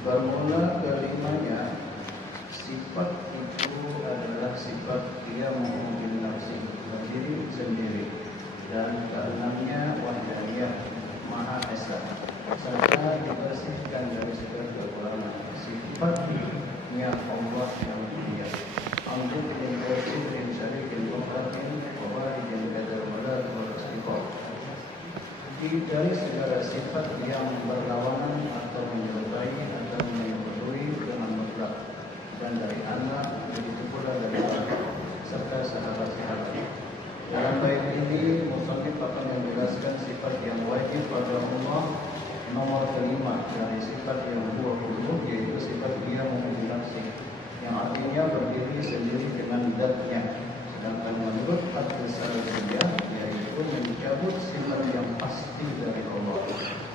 Bermula kelimanya, sifat itu adalah sifat dia mungkin nafsi, berdiri sendiri, dan keenamnya wahdaniyah, maha esa, serta dibersihkan dari segala kekurangan. Sifatnya Allah yang mulia. Ambil yang bersih dan syarikin muqaddin, wawaridin kadar walad wal istiqam. Dari segala sifat yang berlawanan atau menyerupai atau menyebutui dengan mutlak, dan dari anak begitu pula dari anak serta sahabat-sahabat. Dalam bait ini musannif akan menjelaskan sifat yang wajib pada Allah nomor kelima dari sifat yang 20, yaitu sifat dia memiliki nafsi, yang artinya berdiri sendiri dengan zatnya. Sedangkan menurut Al-Salafiyah, yaitu mencabut sifat yang pasti dari Allah,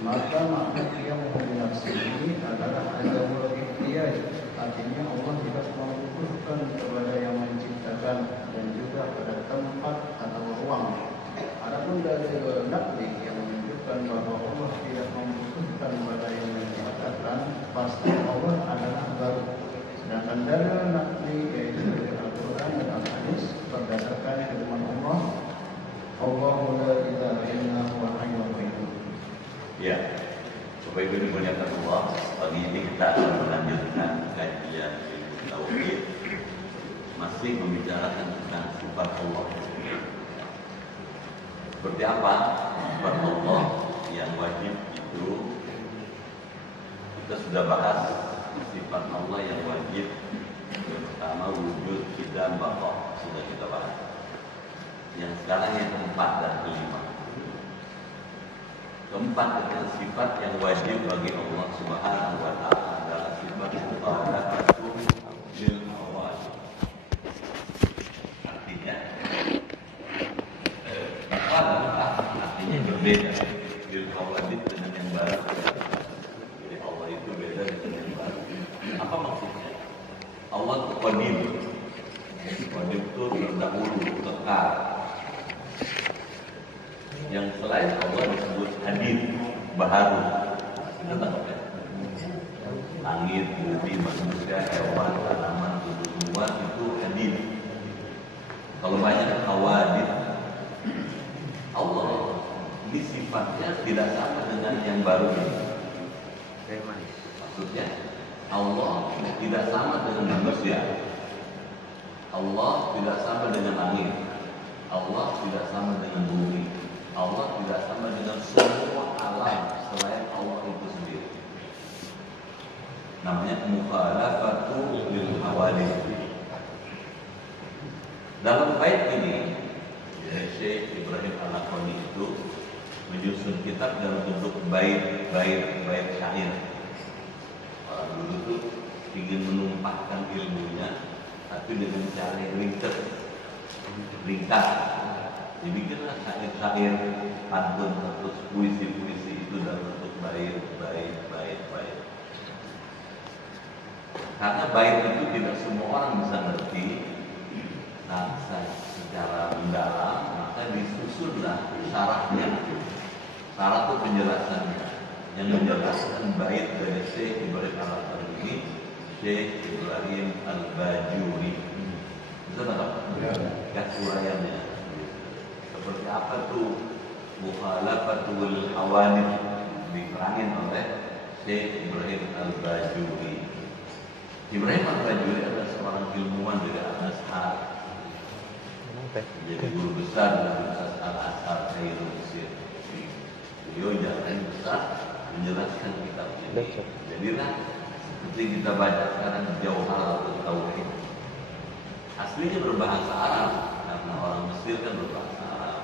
maka makna dia memiliki nafsi ini adalah adamul ikhtiyaj, artinya Allah tidak membutuhkan kepada yang menciptakan dan juga pada tempat atau ruang. Adapun dari nakli yang menunjukkan bahwa Allah tidak membutuhkan kepada yang menciptakan, pasti Allah adalah baru. Sedangkan dari nakli yaitu dari Al-Quran dan Al-Hadis berdasarkan firman Allah, Allahu la ilaha illa huwa hayyul qayyum. Ya, Bapak Ibu dimuliakan Allah, pagi ini kita akan melanjutkan kajian ilmu tauhid, masih membicarakan tentang sifat Allah. Seperti apa sifat Allah yang wajib itu? Kita sudah bahas sifat Allah yang wajib. Yang pertama wujud, qidam, baqa, sudah kita bahas. Yang sekarang yang keempat dan kelima. Keempat adalah sifat yang wajib bagi Allah Subhanahu wa Ta'ala adalah sifat muqaddasatul lil awali. Artinya artinya berbeda lil awali dengan yang baru. Jadi Allah itu beda dengan yang baru. Apa maksudnya? Allah itu qadim. Qadim itu terdahulu, kekal. Yang selain Allah disebut hadid, baharu. Kita tangkap ya? Langit, bumi, manusia, hewan, tanaman, tumbuhan itu hadid. Kalau banyak hawadith, Allah ini sifatnya tidak sama dengan yang baru ini. Maksudnya Allah tidak sama dengan manusia. Allah tidak sama dengan langit. Allah tidak sama dengan bumi. Allah tidak sama dengan semua alam selain Allah itu sendiri. Namanya mukhalafatu lil hawadith. Dalam bait ini, Syekh Ibrahim Al-Laqani itu menyusun kitab dalam bentuk bait syair. Orang dulu itu ingin menumpahkan ilmunya, tapi dengan cara yang ringkas. Dibikinlah syair-syair, pantun, terus puisi-puisi itu dalam bentuk bait. Karena bait itu tidak semua orang bisa ngerti, nah secara mendalam, maka disusunlah syarahnya. Syarah itu penjelasannya, yang menjelaskan bait dari Syekh Ibrahim Al-Laqani ini, Syekh Ibrahim Al-Bajuri. Bisa tak? Gas uraiannya. Seperti apa tuh mukhalafatul hawadith diterangin oleh Syekh Ibrahim Al-Bajuri. Ibrahim Al-Bajuri adalah seorang ilmuwan dari Al-Azhar. Jadi guru besar dari Al-Azhar Khairul Mesir. Beliau jalan besar menjelaskan kitab ini. Jadilah seperti kita baca sekarang Jauharatul Tauhid. Aslinya berbahasa Arab karena orang Mesir kan berbahasa Arab.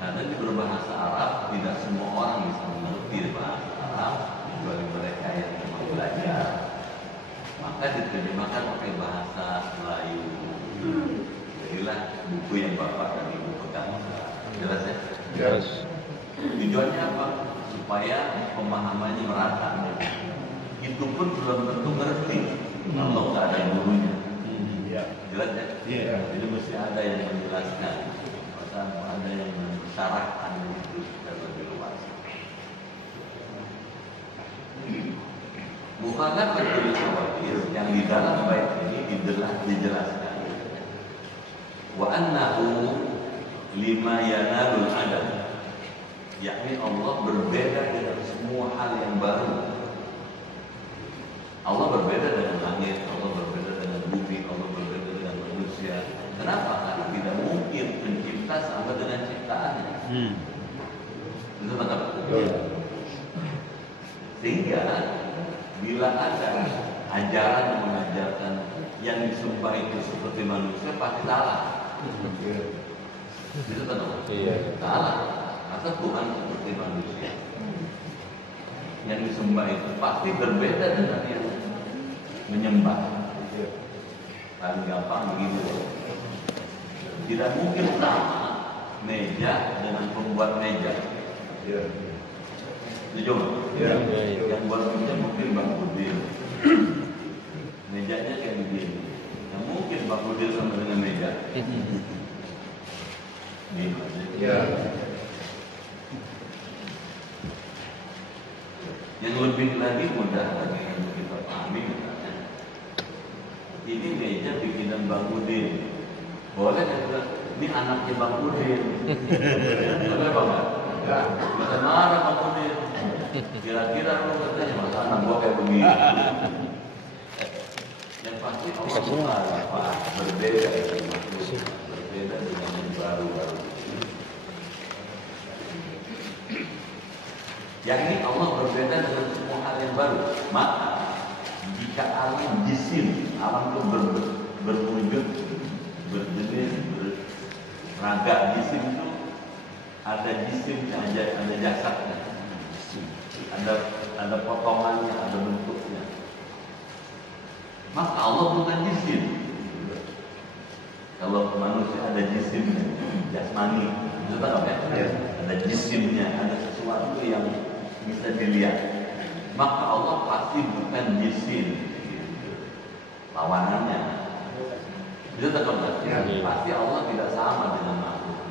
Karena di berbahasa Arab tidak semua orang bisa mengerti bahasa Arab kecuali mereka yang memang belajar. maka diterjemahkan pakai bahasa Melayu. Jadilah buku yang Bapak dan Ibu pegang. Jelas ya? Jelas. Tujuannya apa? Supaya pemahamannya merata. Itu pun belum tentu ngerti kalau nggak ada gurunya. Jelas ya? Jadi mesti ada yang menjelaskan, ada yang mensyarahkan itu secara lebih luas. Mukhalafatul khawatir yang di dalam bait ini dijelaskan. Wa annahu lima yanalul adam, yakni Allah berbeda dengan semua hal yang baru. Allah berbeda dengan langit, Allah berbeda dengan bumi, Allah berbeda dengan manusia. Kenapa? Karena tidak mungkin pencipta sama dengan ciptaannya. Itu betul. Sehingga bila ada ajaran yang mengajarkan yang disembah itu seperti manusia, pasti salah. Itu betul. Salah. Karena Tuhan seperti manusia. Yang disembah itu pasti berbeda dengan yang menyembah. Paling gampang begini. Tidak mungkin sama meja dengan pembuat meja. Setuju? Yang buat meja mungkin Bang Budil. Mejanya kayak begini. Yang mungkin Bang Budil sama dengan meja. Yang lebih lagi mudah lagi yang kita pahami misalnya, ini meja bikinan Bang Udin. Boleh kan? Ini anaknya Bang Udin. Boleh Bang? Bisa marah Bang Udin. Kira-kira lu katanya masa anak gua kayak begini. Yang pasti Allah berbeda berbeda dengan yang baru-baru. Yakni Allah berbeda dengan semua hal yang baru. Maka jika alam jisim, alam itu berwujud, berjenis, beragam jisim itu ada jisimnya, ada jasadnya, ada potongannya, ada bentuknya. Maka Allah bukan jisim. Kalau manusia ada jisimnya, jasmani, itu tahu ya? Ada jisimnya, ada sesuatu yang bisa dilihat. Maka Allah pasti bukan jisim, lawanannya. Itu tahu ya? Pasti Allah tidak sama dengan makhluk.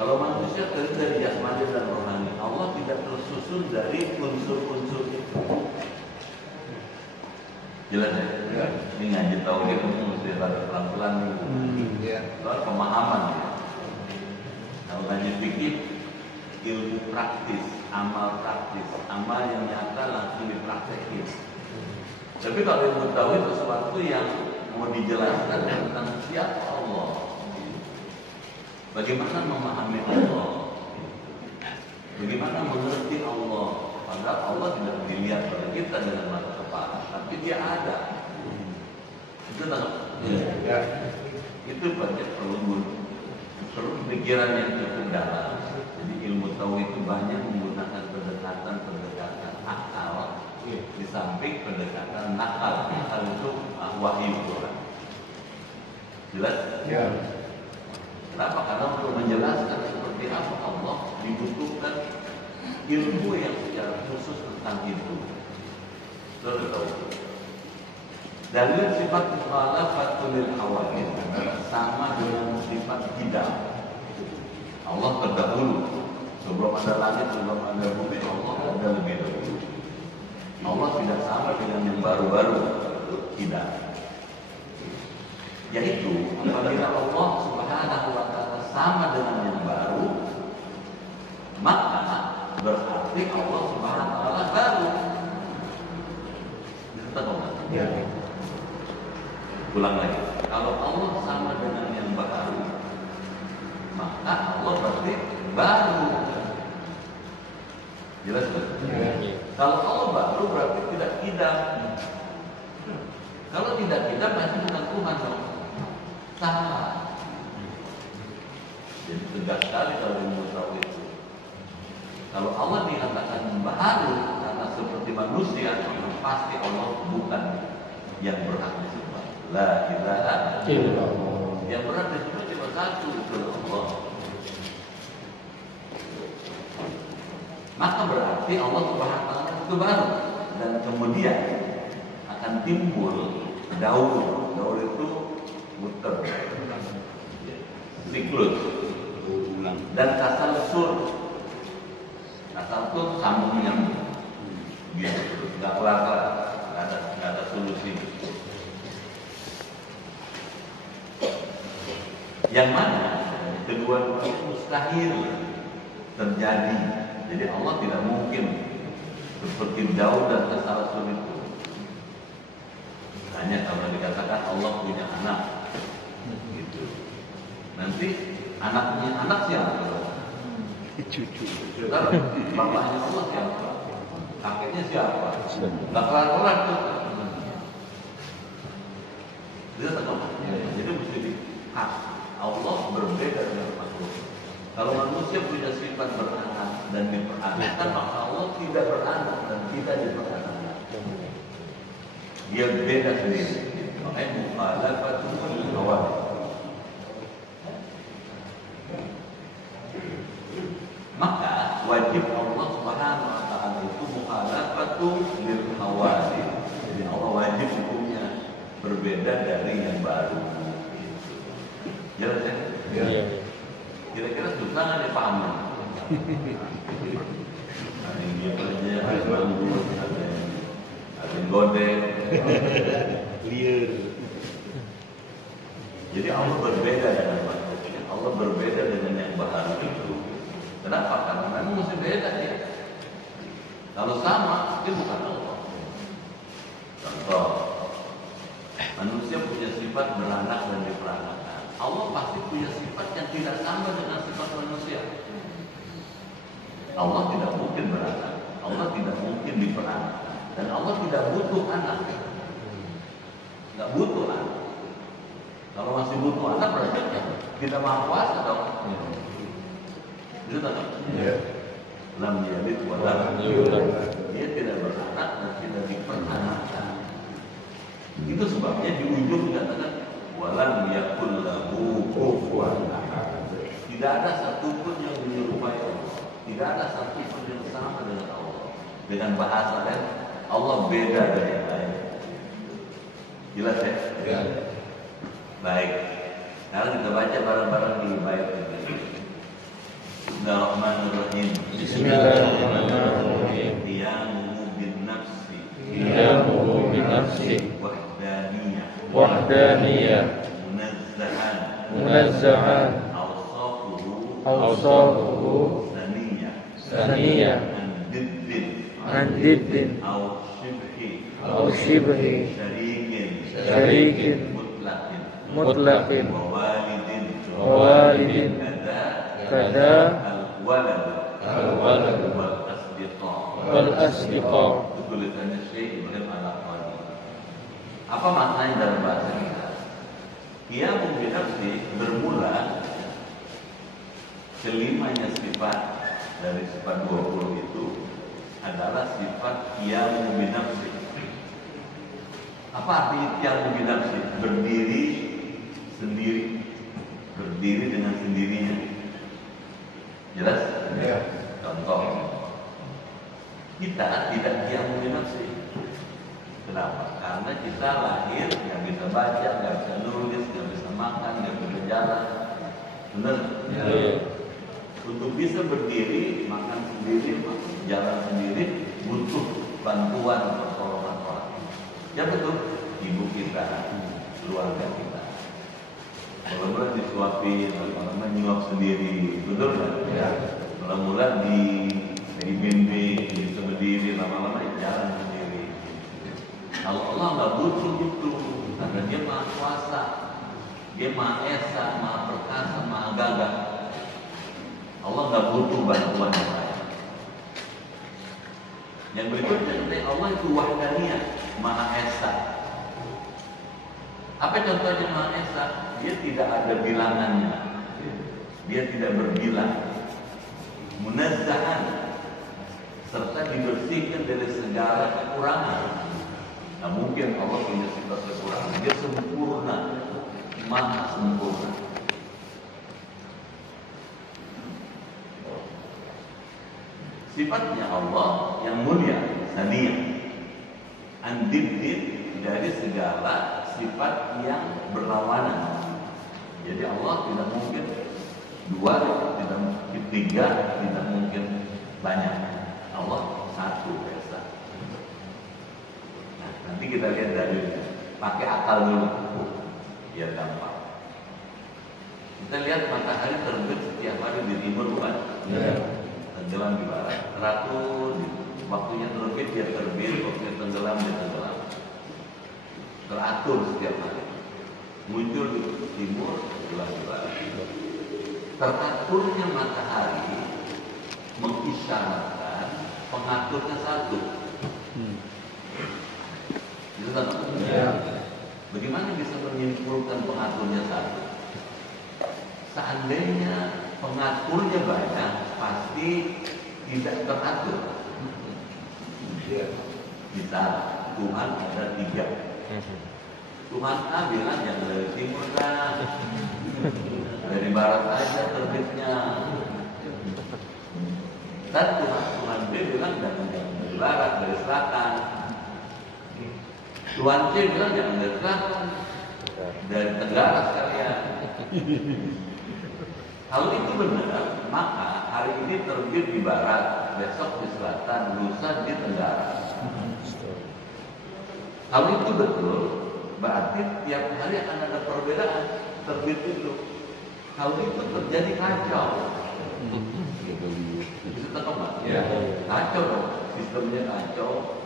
Kalau manusia terdiri dari jasmani dan rohani, Allah tidak tersusun dari unsur-unsur itu. Jelas ya? Ini ngaji tauhid itu mesti pelan-pelan. Soal pemahaman ya. Kalau ngaji fikih, ilmu praktis, amal yang nyata langsung dipraktekin. Tapi kalau ilmu tauhid itu sesuatu yang mau dijelaskan tentang siapa Allah, bagaimana memahami Allah, bagaimana mengerti Allah. Padahal Allah tidak dilihat oleh kita dengan mata kepala, tapi Dia ada. Itu itu banyak perlu pikiran yang cukup dalam. Jadi ilmu tauhid itu banyak menggunakan pendekatan akal, di samping pendekatan nakal. Nakal itu wahyu Tuhan. Jelas? Kenapa? Karena untuk menjelaskan seperti apa Allah dibutuhkan ilmu yang secara khusus tentang itu. Lalu tahu. Dalil sifat mukhalafatul hawadith sama dengan sifat tidak. Allah terdahulu. Sebelum ada langit, sebelum ada bumi, Allah ada lebih dahulu. Allah tidak sama dengan yang baru-baru. Tidak. Yaitu apabila Allah Subhanahu wa ta'ala sama dengan yang baru, maka berarti Allah Subhanahu wa ta'ala baru. Kita tahu. Ulang lagi. Kalau Allah sama dengan yang baru, maka Allah berarti baru. Jelas kan? Kalau Allah baru berarti tidak. Kalau tidak berarti bukan Tuhan dong. Salah. Jadi tegas sekali kalau ilmu tauhid itu. Kalau Allah dikatakan baru karena seperti manusia, pasti Allah bukan yang berhak disembah. La ilaha illallah. Yang berhak disembah cuma satu, itu Allah. Maka berarti Allah Subhanahu wa taala itu baru, dan kemudian akan timbul daur. Daur itu muter, siklus, dan tasalsul. Tasalsul sambung nyambung, gitu, nggak kelar-kelar, nggak ada solusi. Yang mana kedua-duanya mustahil terjadi. Jadi Allah tidak mungkin seperti Daud dan tasalsul itu. Hanya kalau dikatakan Allah punya anak, gitu. Nanti anaknya anak siapa? Cucu. Saudara, bapaknya Allah siapa? Kakeknya siapa? Nggak kelar-kelar tuh. Jadi mesti dihas. Allah berbeda dengan makhluk. Kalau manusia punya sifat beranak dan diperanakkan, maka Allah tidak beranak dan tidak diperanakkan. Dia beda sendiri. Makanya mukhalafatul hawa. Maka wajib Allah Subhanahu wa taala itu mukhalafatul lil hawadith. Jadi Allah wajib hukumnya berbeda dari yang baru. Jelas ya? Iya. Kira-kira susah nggak dipahami? Ada yang dia kerja, ada yang nganggur, ada yang godek, liar. Jadi Allah berbeda dengan makhluknya. Allah berbeda dengan yang baru itu. Kenapa? Karena memang mesti beda ya. Kalau sama, itu bukan Allah. Contoh, manusia punya sifat beranak dan diperanakkan. Allah pasti punya sifat yang tidak sama dengan sifat manusia. Allah tidak mungkin beranak, Allah tidak mungkin diperanakkan, dan Allah tidak butuh anak. Nggak butuh anak. Kalau masih butuh anak berarti tidak maha kuasa dong. Itu tak? Lam yalid wa lam yulad. Dia tidak beranak dan tidak diperanakkan. Itu sebabnya di ujung dikatakan walam yakul lahu kufuwan ahad. Tidak ada satupun yang menyerupai Allah. Tidak ada satupun yang sama dengan Allah. Dengan bahasa kan, Allah beda dari yang lain. Jelas ya? Ya. Baik. Sekarang kita baca bareng-bareng di bait ini. Bismillahirrahmanirrahim. Bismillahirrahmanirrahim. Qiyamuhu bin nafsi. Qiyamuhu bin nafsi. Wahdaniyah. Munazzahan. Awsafuhu. Saniyah. An-diddin. Aw shibhi. Syarikin. Mutlaqin. Walidin. Kada. Al-walad. Wal-asdiqa. Tulisannya Syekh Ibrahim Al-Aqwani. Apa maknanya dalam bahasa kita? Qiyamuhu bin nafsi bermula kelimanya sifat dari sifat 20 itu adalah sifat qiyamuhu bin nafsi. Apa arti qiyamuhu bin nafsi? Berdiri sendiri, berdiri dengan sendirinya. Jelas? Ya. Contoh, kita tidak qiyamuhu bin nafsi. Kenapa? Karena kita lahir nggak bisa baca, nggak bisa nulis, nggak bisa makan, nggak bisa jalan. Benar? Ya. Untuk bisa berdiri, makan sendiri, jalan sendiri, butuh bantuan pertolongan orang. Ya betul, ibu kita, keluarga kita. Mula-mula disuapin, lama-lama nyuap sendiri, betul nggak? Ya. Mula-mula dibimbing, bisa berdiri, lama-lama jalan sendiri. Kalau Allah nggak butuh itu, karena Dia Maha Kuasa, Dia Maha Esa, Maha Perkasa, Maha Gagah. Allah nggak butuh bantuan yang lain. Yang berikutnya Allah itu wahdaniyah, Maha Esa. Apa contohnya Maha Esa? Dia tidak ada bilangannya, dia tidak berbilang. Munazzahan, serta dibersihkan dari segala kekurangan. Nah mungkin Allah punya sifat kekurangan, dia sempurna, maha sempurna. Sifatnya Allah yang mulia, saniyah, andidid, dari segala sifat yang berlawanan. Jadi Allah tidak mungkin dua, tidak mungkin tiga, tidak mungkin banyak. Allah satu esa. Nah, nanti kita lihat dalilnya. Pakai akal dulu, biar gampang. Kita lihat matahari terbit setiap hari di timur, bukan? Tenggelam di barat, teratur. Waktunya terbit dia terbit, waktunya tenggelam dia tenggelam. Teratur setiap hari. Muncul di timur, tenggelam di barat. Teraturnya matahari mengisyaratkan pengaturnya satu. Itu kan? Bagaimana bisa menyimpulkan pengaturnya satu? Seandainya pengaturnya banyak, pasti tidak teratur. Misal Tuhan ada tiga. Tuhan A bilang jangan dari timur dah, dari barat aja terbitnya. Dan Tuhan B bilang jangan dari barat, dari selatan. Tuhan C bilang jangan dari selatan, dari tenggara sekalian. Kalau itu benar, maka hari ini terbit di barat, besok di selatan, lusa di tenggara. Kalau itu betul, berarti tiap hari akan ada perbedaan terbit itu. Kalau itu terjadi kacau, itu tetap kacau dong, sistemnya kacau.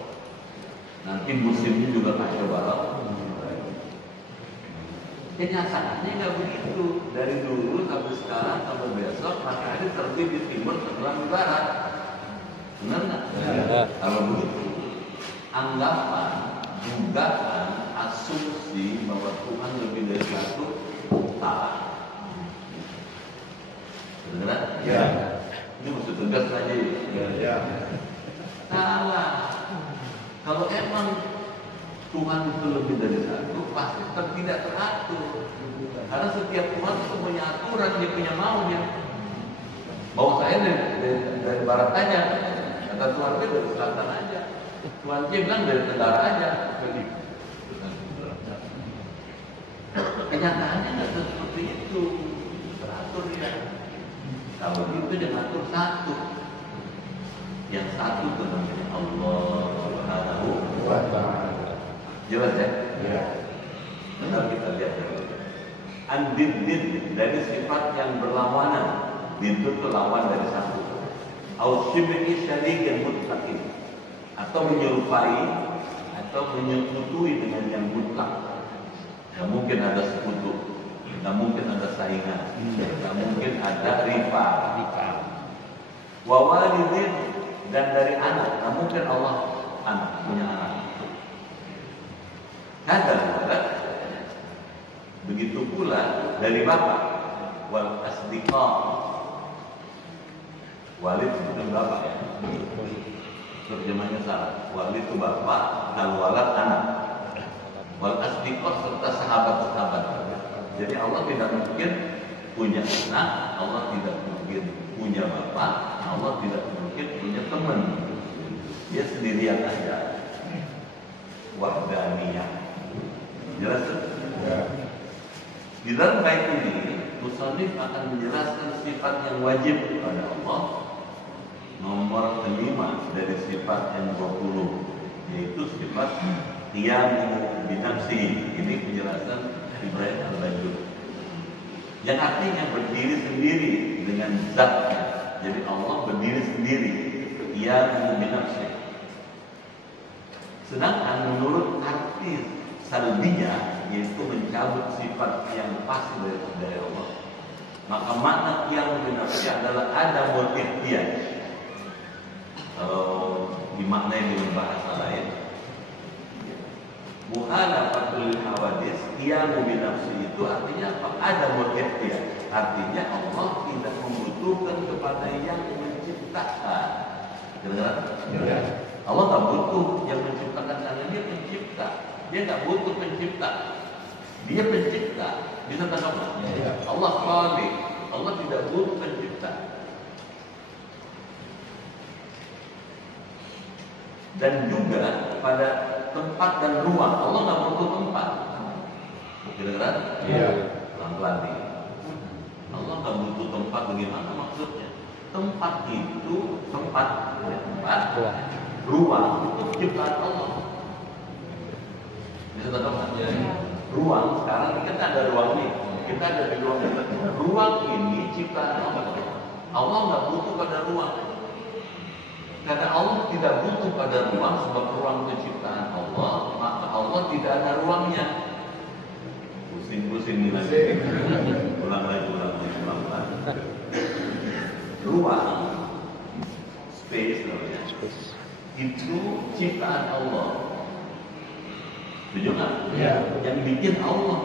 Nanti musimnya juga kacau balau. Kenyataannya nggak begitu. Dari dulu sampai sekarang sampai besok matahari terbit di timur, tenggelam di barat. Benar nggak? Kalau begitu, anggapan, dugaan, asumsi bahwa Tuhan lebih dari satu salah. Benar? Ya. Ini mesti tegas saja. Ya. Salah. Kalau emang Tuhan itu lebih dari satu, pasti tidak teratur. Karena setiap Tuhan itu punya aturan, dia punya mau dia. Mau saya dari barat aja, kata Tuhan itu dari selatan aja. Tuhan dia bilang dari tenggara aja. Kenyataannya nggak seperti itu, teratur dia. Kalau itu dia atur satu, yang satu itu namanya Allah Subhanahu wa Ta'ala. Jelas ya? Ya. Bentar kita lihat dulu. Andid dari sifat yang berlawanan. Itu lawan dari satu. Ausyibhi syarikin mutlaqin, atau menyerupai atau menyekutui dengan yang mutlak. Gak mungkin ada sekutu, gak mungkin ada saingan, gak mungkin ada rival. Wa walidin, dan dari anak, gak mungkin Allah anak punya anak. Kadang-kadang begitu pula dari bapak, wal asdiqa. Walid itu bapak ya. Terjemahnya salah. Walid itu bapak, al walad anak. Wal asdiqa serta sahabat-sahabat. Jadi Allah tidak mungkin punya anak, Allah tidak mungkin punya bapak, Allah tidak mungkin punya teman. Dia sendirian aja. Wahdaniyah. Jelas? Ya. Di dalam bait ini, musannif akan menjelaskan sifat yang wajib kepada Allah. Nomor 5 dari sifat yang 20, yaitu sifat qiyamu bi nafsihi. Ini penjelasan Ibrahim Al-Bajuri. Yang artinya berdiri sendiri dengan zatnya. Jadi Allah berdiri sendiri. Qiyamu bi nafsihi. Sedangkan menurut arti salbinya, yaitu mencabut sifat yang pasti dari Allah, maka makna yang binafsi adalah ada motif dia. Kalau dimaknai dengan bahasa lain, muhalafatul hawadis, qiyamu binafsi itu artinya apa? Ada motif dia. Artinya Allah tidak membutuhkan kepada yang menciptakan. Kira-kira? Allah tak butuh yang menciptakan, karena dia pencipta. Dia nggak butuh pencipta. Dia pencipta. Bisa tangkap? Allah Khalik. Allah tidak butuh pencipta. Dan juga pada tempat dan ruang, Allah nggak butuh tempat. Kira-kira? Iya. Pelan-pelan nih. Allah nggak butuh tempat. Bagaimana maksudnya? Tempat itu tempat, ruang itu ciptaan Allah. Bisa tahu ya? Ruang sekarang kita ada ruang ini, kita ada di ruang ini. Ruang ini ciptaan Allah. Allah nggak butuh pada ruang. Karena Allah tidak butuh pada ruang, sebab ruang itu ciptaan Allah, maka Allah tidak ada ruangnya. Pusing-pusing lagi. Ulang lagi. Ruang, space namanya, itu ciptaan Allah. Setuju nggak? Ya. Yang bikin Allah.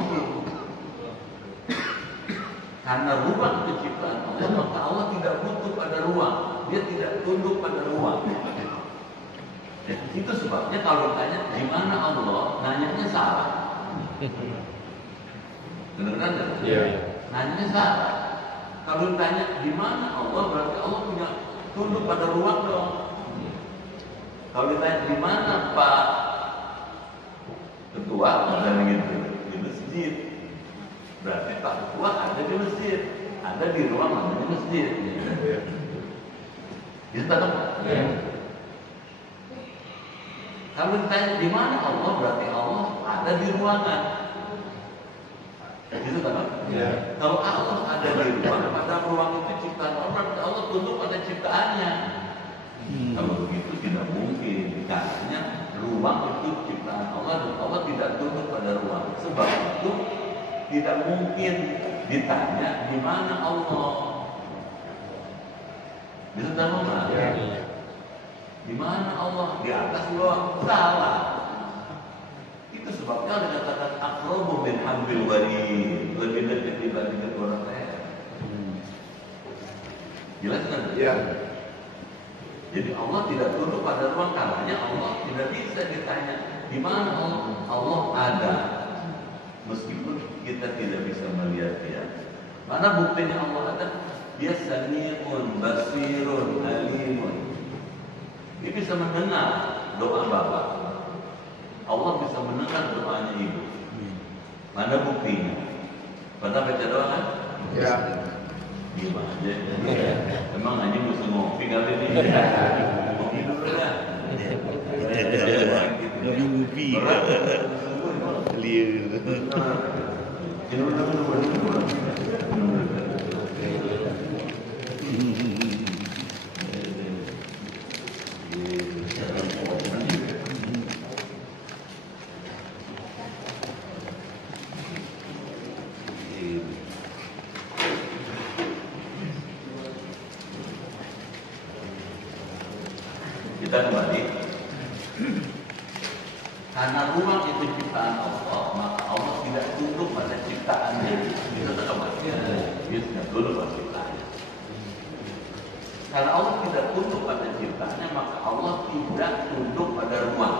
Karena ruang itu ciptaan Allah, maka Allah tidak butuh pada ruang. Dia tidak tunduk pada ruang. Ya, itu sebabnya kalau ditanya di mana Allah, nanyanya salah. Benar-benar kan? Iya. Nanyanya salah. Kalau ditanya di mana Allah, berarti Allah punya tunduk pada ruang dong. Kalau ditanya di mana Pak Ketua, ada begitu di masjid. Berarti Pak Ketua ada di masjid, ada di ruang namanya masjid. Bisa tahu? Kalau ditanya di mana Allah, berarti Allah ada di ruangan. Gitu kan? Ya. Kalau Allah ada di ruang, pada ruang itu ciptaan Allah, berarti Allah tunduk pada ciptaannya. Kalau begitu tidak mungkin. Karena ruang itu ciptaan Allah dan Allah tidak tunduk pada ruang. Sebab itu tidak mungkin ditanya di mana Allah. Bisa tahu nggak? Ya. Di mana Allah? Di atas ruang. Salah. Itu sebabnya ada katakan aqrabu min hablil warid, lebih dekat dibandingkan orang leher. Jelas kan? Ya. Jadi Allah tidak tunduk pada ruang, karena Allah tidak bisa ditanya di mana Allah. Allah ada, meskipun kita tidak bisa melihat Dia. Mana buktinya Allah ada? Dia sami'un, basirun, alimun. Dia bisa mendengar doa Bapak. Allah bisa mendengar doanya ibu. Mana buktinya? Pernah baca doa kan? Ya. Gimana aja? Emang aja mesti ngopi kali ini. Ngopi dulu dah. Ngopi. Liur. Kita kembali. Karena ruang itu ciptaan Allah, maka Allah tidak tunduk pada ciptaannya. Kita kembali. Dia tidak tunduk pada ciptaannya. Karena Allah tidak tunduk pada ciptaannya, maka Allah tidak tunduk pada ruang.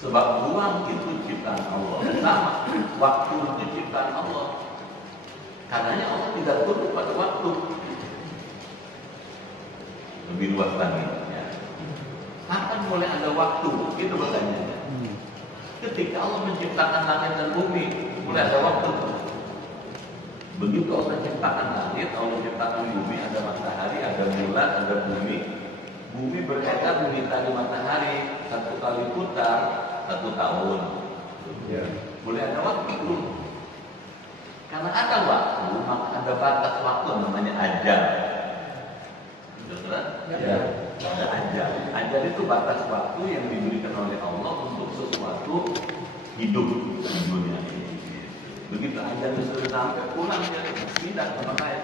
Sebab ruang itu ciptaan Allah. Sama, waktu itu ciptaan Allah. Karenanya Allah tidak tunduk pada waktu. Lebih luas lagi ya. Kapan mulai ada waktu? Itu pertanyaannya. Ketika Allah menciptakan langit dan bumi, mulai ada waktu. Begitu Allah ciptakan langit, Allah ciptakan bumi, ada matahari, ada bulan, ada bumi. Bumi beredar mengitari matahari, satu kali putar 1 tahun. Ya. Mulai ada waktu. Karena ada waktu, maka ada batas waktu namanya ajal. Ya. Ada ajal. Ajal itu batas waktu yang diberikan oleh Allah untuk sesuatu hidup di dunia ini. Begitu ajal itu sudah sampai, pulang dia pindah ke tempat lain.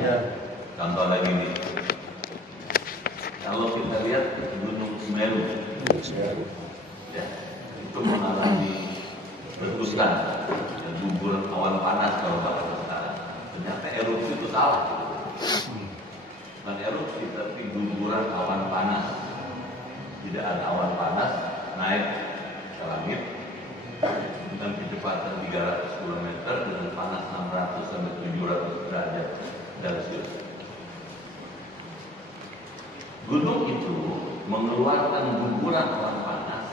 Ya. Contoh lagi nih. Kalau kita lihat Gunung Semeru, ya, itu mengalami letusan dan guguran awan panas kalau bahasa sekarang. Ternyata erupsi itu salah. Bukan erupsi, tapi guguran awan panas. tidak ada awan panas naik ke langit dengan kecepatan 300 km dengan panas 600 sampai 700 derajat Celcius. Gunung itu mengeluarkan guguran awan panas,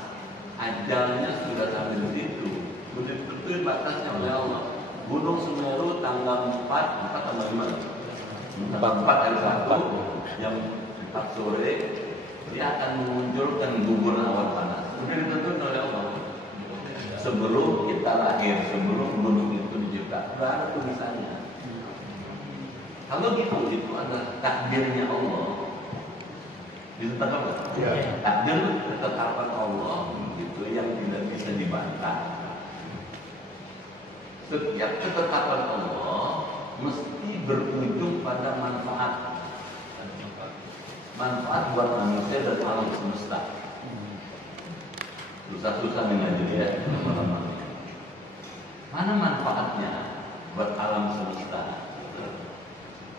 ajalnya sudah sampai di situ. Sudah ditentuin batasnya oleh Allah. Gunung Semeru tanggal 4 tanggal 5 tanggal 4 hari Sabtu jam 4 sore dia akan memunculkan guguran awan panas. Sudah ditentukan oleh Allah. Sebelum kita lahir, sebelum gunung itu diciptakan, sudah ada tulisannya. Kalau gitu, itu adalah takdirnya Allah. Ditetapkan nggak? Ya. Takdir ketetapan Allah itu yang tidak bisa dibantah. Setiap ketetapan Allah mesti berujung pada manfaat. Manfaat buat manusia dan alam semesta. Susah-susah mengaji ya teman-teman. Mana manfaatnya buat alam semesta?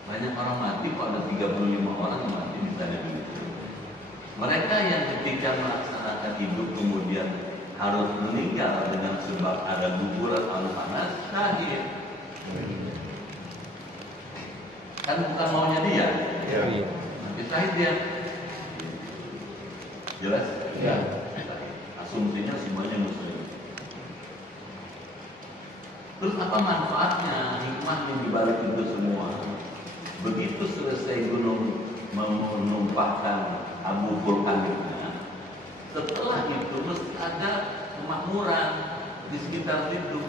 Banyak orang mati, kok ada 35 orang yang mati misalnya begitu. Mereka yang ketika melaksanakan hidup kemudian harus meninggal dengan sebab ada guguran awan panas, syahid. Kan bukan maunya dia. Iya. Syahid dia. Jelas? Ya. Asumsinya semuanya muslim. Terus apa manfaatnya, hikmahnya dibalik itu semua? Begitu selesai gunung menumpahkan abu vulkaniknya, setelah itu mesti ada kemakmuran di sekitar situ.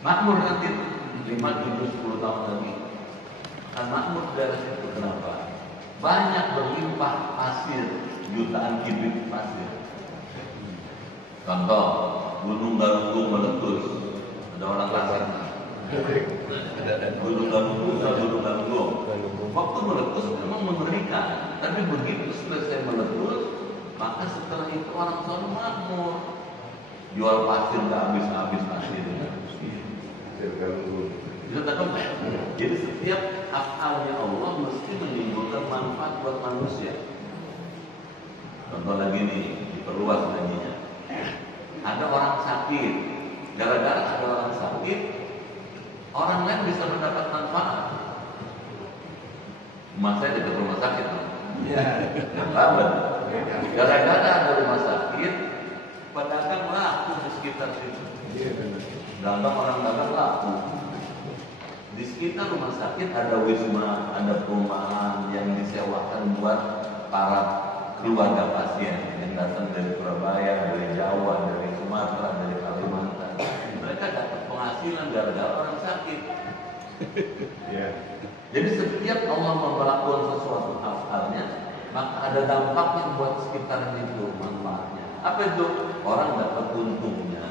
Makmur nanti 5, 7, 10 tahun lagi akan makmur daerah situ. Kenapa? Banyak berlimpah pasir, jutaan kubik pasir. Contoh, Gunung Galunggung meletus, ada orang kasar. Gunung Galunggung. Waktu meletus memang mengerikan, tapi begitu selesai meletus, maka setelah itu orang sono makmur. Jual pasir nggak habis-habis pasir. Jadi setiap akalnya Allah mesti menimbulkan manfaat buat manusia. Contoh lagi nih, diperluas laginya. Ada orang sakit, gara-gara ada orang sakit, orang lain bisa mendapat manfaat. Rumah saya dekat rumah sakit, ya. Gara-gara ada rumah sakit, pedagang laku di sekitar situ. Dagang orang dagang laku. Di sekitar rumah sakit ada wisma, ada perumahan yang disewakan buat para keluarga pasien yang datang dari Surabaya, dari Jawa, dari Sumatera, dari Kalimantan. Mereka dapat penghasilan gara-gara orang sakit. Jadi setiap Allah memperlakukan sesuatu halnya, maka ada dampaknya buat sekitar itu, manfaatnya. Apa itu? Orang dapat untungnya.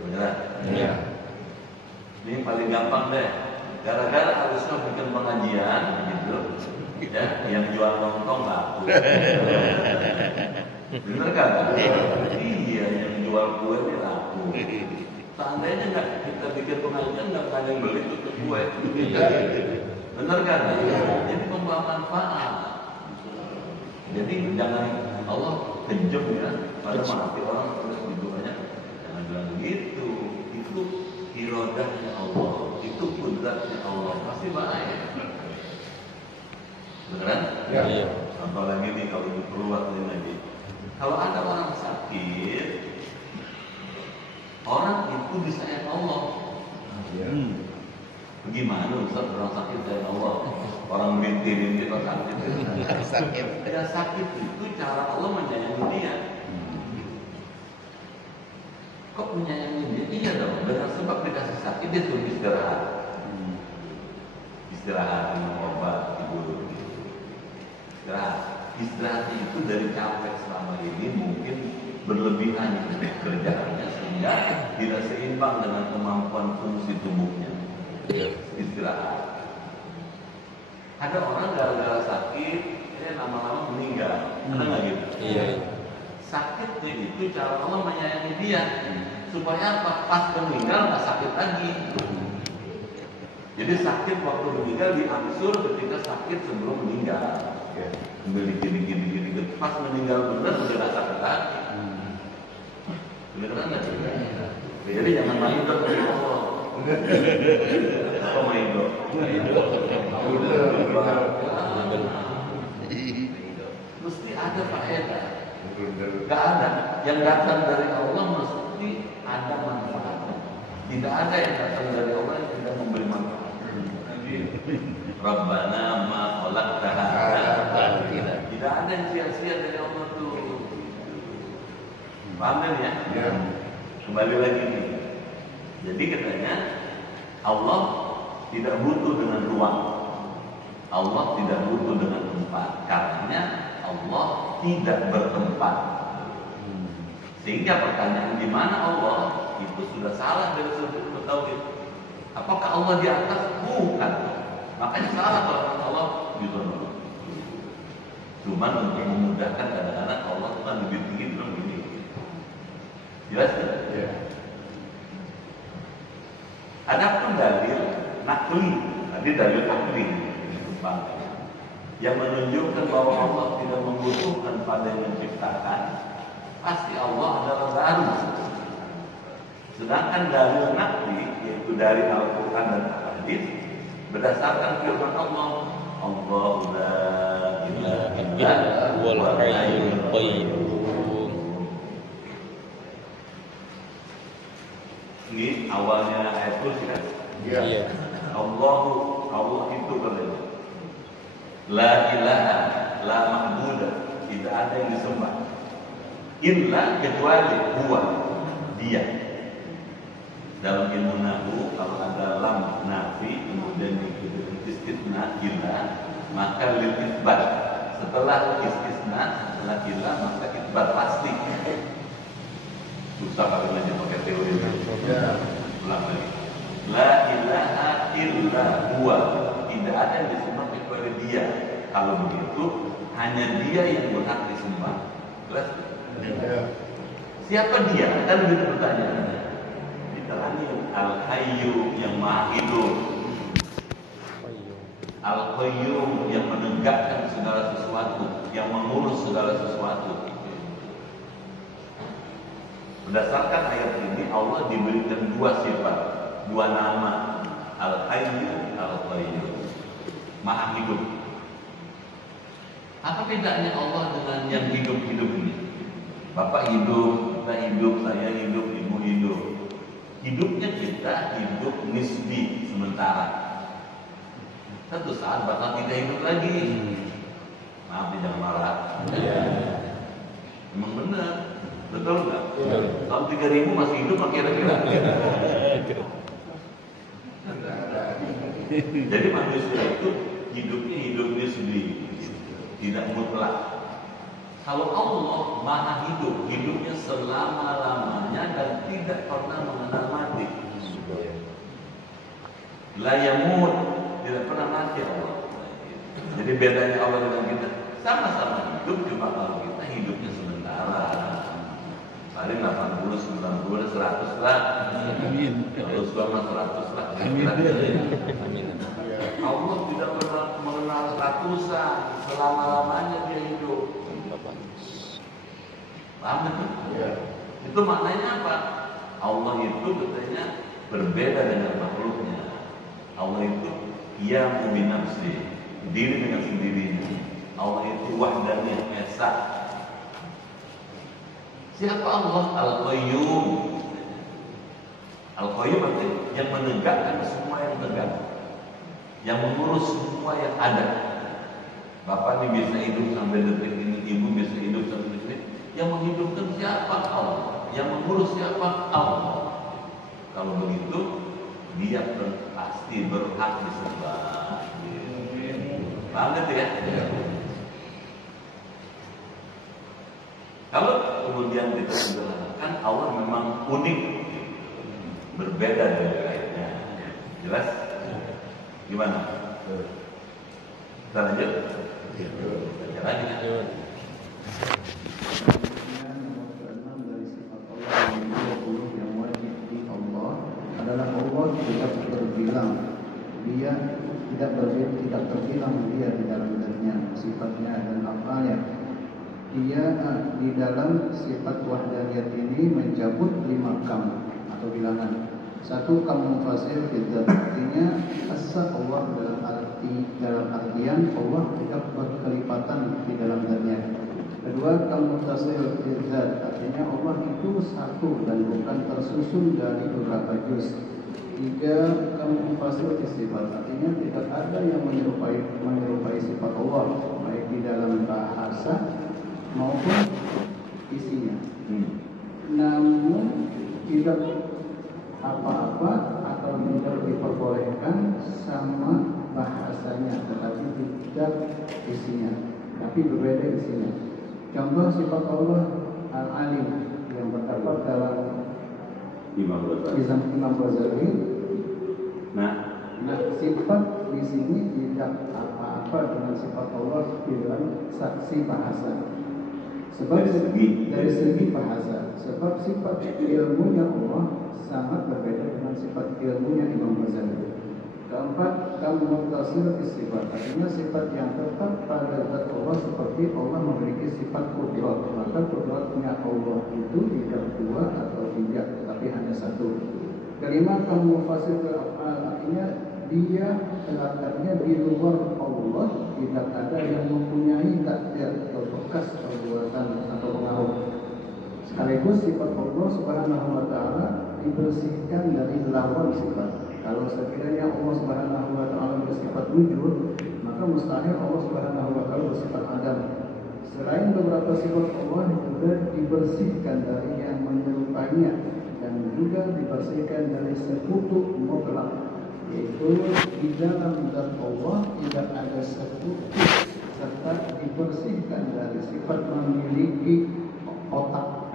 Beneran? Iya. Ini paling gampang deh. Gara-gara harusnya bikin pengajian, gitu. Ya, yang jual lontong laku. Bener kan? Iya, yang jual kue dia laku. Seandainya nggak kita bikin pengajian, nggak ada yang beli tuh kue. Bener kan? Jadi membawa manfaat. Jadi jangan Allah kejam ya, pada mati orang terus hidupnya. Jangan bilang begitu. Itu iradahnya Allah, itu kudratnya Allah. Pasti bahaya. Beneran? Ya. Contoh lagi nih, kalau diperluas lagi. Kalau ada orang sakit, orang itu disayang Allah. Bagaimana Ustaz orang sakit sayang Allah? Orang binti orang sakit. Dia sakit itu cara Allah menyayangi dia. Kok menyayangi dia? Iya dong. Dengan sebab dikasih sakit dia suruh istirahat. Istirahat, minum obat, tidur. Istirahatnya itu dari capek selama ini mungkin berlebihan kerjaannya sehingga tidak seimbang dengan kemampuan fungsi tubuhnya. Istirahat. Ada orang gara-gara sakit, dia lama-lama meninggal. Ada nggak gitu? Iya. Sakitnya itu cara Allah menyayangi dia supaya apa? Pas meninggal nggak sakit lagi. Jadi sakit waktu meninggal diangsur ketika sakit sebelum meninggal. Gini pas meninggal benar udah rasa berat. Beneran nggak? Jadi jangan main dong sama Allah. Apa main dong? Mesti ada faedah. Gak ada. Yang datang dari Allah mesti ada manfaatnya. Tidak ada yang datang dari Allah yang tidak memberi manfaat. Rabbana ma khalaqta hadza batila. Tidak ada yang sia-sia dari Allah tuh. Paham kan ya? Ya. Kembali lagi nih. Jadi katanya Allah tidak butuh dengan ruang. Allah tidak butuh dengan tempat. Karena Allah tidak bertempat. Sehingga pertanyaan di mana Allah itu sudah salah dari sudut tauhid. Apakah Allah di atas? Bukan. Makanya salah kalau Allah gitu. Cuman untuk memudahkan kadang-kadang Allah itu kan lebih tinggi bilang begini. Jelas tidak? Ya. Adapun dalil nakli, tadi dalil nakli yang menunjukkan bahwa Allah tidak membutuhkan pada yang menciptakan, pasti Allah adalah baru. Sedangkan dalil nakli yaitu dari Al-Quran dan Al-Hadis berdasarkan firman Allah, Allahu la ilaha illa huwal hayyul qayyum. Ini awalnya ayat kursi kan? Iya. Allah itu katanya. La ilaha, la ma'budah, tidak ada yang disembah. Illa kecuali huwa, dia. Dalam ilmu nahwu kalau ada lam nafi kemudian diikuti istisna illa, maka lil isbat. Setelah istisna, setelah illa maka isbat pasti. Susah kalau belajar pakai teori. Ya. Ulang lagi. La ilaha illa huwa. Tidak ada yang disembah kecuali dia. Kalau begitu, hanya dia yang berhak disembah. Jelas? Ya. Siapa dia? Kan begitu pertanyaannya. Diterangi Al-Hayyu yang Maha Hidup. Al-Qayyum yang menegakkan segala sesuatu, yang mengurus segala sesuatu. Berdasarkan ayat ini Allah diberikan dua sifat, dua nama, Al-Hayyu, Al-Qayyum, Maha Hidup. Apa bedanya Allah dengan yang hidup-hidup ini? Bapak hidup, kita hidup, saya hidup, ibu hidup. Hidupnya kita hidup nisbi sementara. Satu saat bakal kita hidup lagi. Maaf jangan marah. Memang benar. Betul nggak? Tahun 3000 masih hidup nggak kira-kira? Jadi manusia itu hidupnya sendiri, tidak mutlak. Kalau Allah Maha Hidup, hidupnya selama-lamanya dan tidak pernah mengenal mati. La yamut, tidak pernah mati Allah. Jadi bedanya Allah dengan kita, sama-sama hidup, cuma kalau kita hidupnya sementara. Paling 80, 90, 100 lah. Kalau selama 100 lah. Allah tidak pernah mengenal ratusan, selama-lamanya dia hidup. Paham itu? Ya. Itu maknanya apa? Allah itu katanya berbeda dengan makhluknya. Allah itu ia binafsi, diri dengan sendirinya. Allah itu wahdaniyah, esa. Siapa Allah? Al-Qayyum. Al-Qayyum artinya yang menegakkan semua yang tegak, yang mengurus semua yang ada. Bapak ini bisa hidup sampai detik ini, ibu bisa hidup sampai detik ini. Yang menghidupkan siapa? Allah. Yang mengurus siapa? Allah. Kalau begitu, dia pasti berhak disembah. Paham gitu ya? Kalau kemudian kita sederhanakan, Allah memang unik, berbeda dari lainnya. Jelas? Gimana? Kita lanjut? Baca lagi kan? Dari sifat Allah yang 20 yang wajib di Allah adalah Allah tidak terbilang, dia tidak terbilang dia di dalam dirinya, sifatnya dan afalnya. dia di dalam sifat wahdaniyat ini mencabut 5 kam atau bilangan. 1 kam mufassir bidzat, artinya asa Allah dalam artian Allah tidak berkelipatan di dalam zatnya. 2 kam muttasil bidzat, artinya Allah itu satu dan bukan tersusun dari beberapa juz. 3 kam mufassir sifat, artinya tidak ada yang menyerupai sifat Allah baik di dalam bahasa maupun isinya. Namun tidak apa-apa atau tidak diperbolehkan sama bahasanya, tetapi tidak isinya, tapi berbeda isinya. Contoh sifat Allah Al-Alim yang terdapat dalam Imam Ghazali. Nah, sifat di sini tidak apa-apa dengan sifat Allah di dalam saksi bahasa. Sebab dari segi bahasa, sebab sifat ilmunya Allah sangat berbeda dengan sifat ilmunya Imam Ghazali. 4, kam muttasil sifat, artinya sifat yang tetap pada zat Allah seperti Allah memiliki sifat qudrat. Maka qudratnya Allah itu tidak 2 atau 3, tapi hanya 1. 5, kam mufassir al-af'al, artinya dia kelatarnya di luar Allah, tidak ada yang mempunyai takdir atau bekas perbuatan atau pengaruh. Sekaligus sifat Allah Subhanahu wa taala dibersihkan dari lawan sifat. Kalau sekiranya Allah Subhanahu wa taala bersifat wujud, maka mustahil Allah Subhanahu wa taala bersifat adam. Selain beberapa sifat Allah juga dibersihkan dari yang menyerupainya dan juga dibersihkan dari sekutu mutlak, yaitu di dalam zat Allah tidak ada sekutu, serta dibersihkan dari sifat memiliki otak,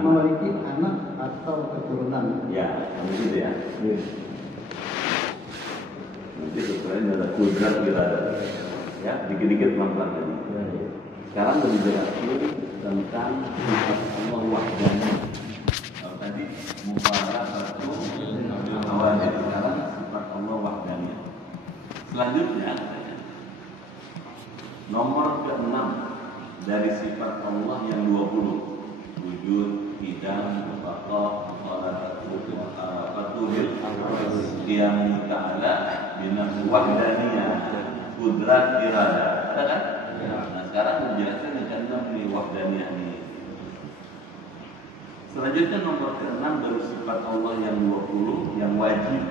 memiliki anak atau keturunan. Ya, begitu ya. Nanti sebenarnya ada kudrat irada. Ya, dikit-dikit pelan-pelan tadi. Sekarang lebih jelas tentang sifat Allah wahdani. Kalau tadi mubarakatuh awalnya, sekarang sifat Allah wahdani. Selanjutnya nomor ke-6 dari sifat Allah yang 20, wujud, hidam, baqa, fatul yang ta'ala binaf wahdaniyah, kudrat irada. Ada kan? Nah, sekarang menjelaskan tentang wahdaniyah ini. Selanjutnya nomor ke-6 dari sifat Allah yang 20 yang wajib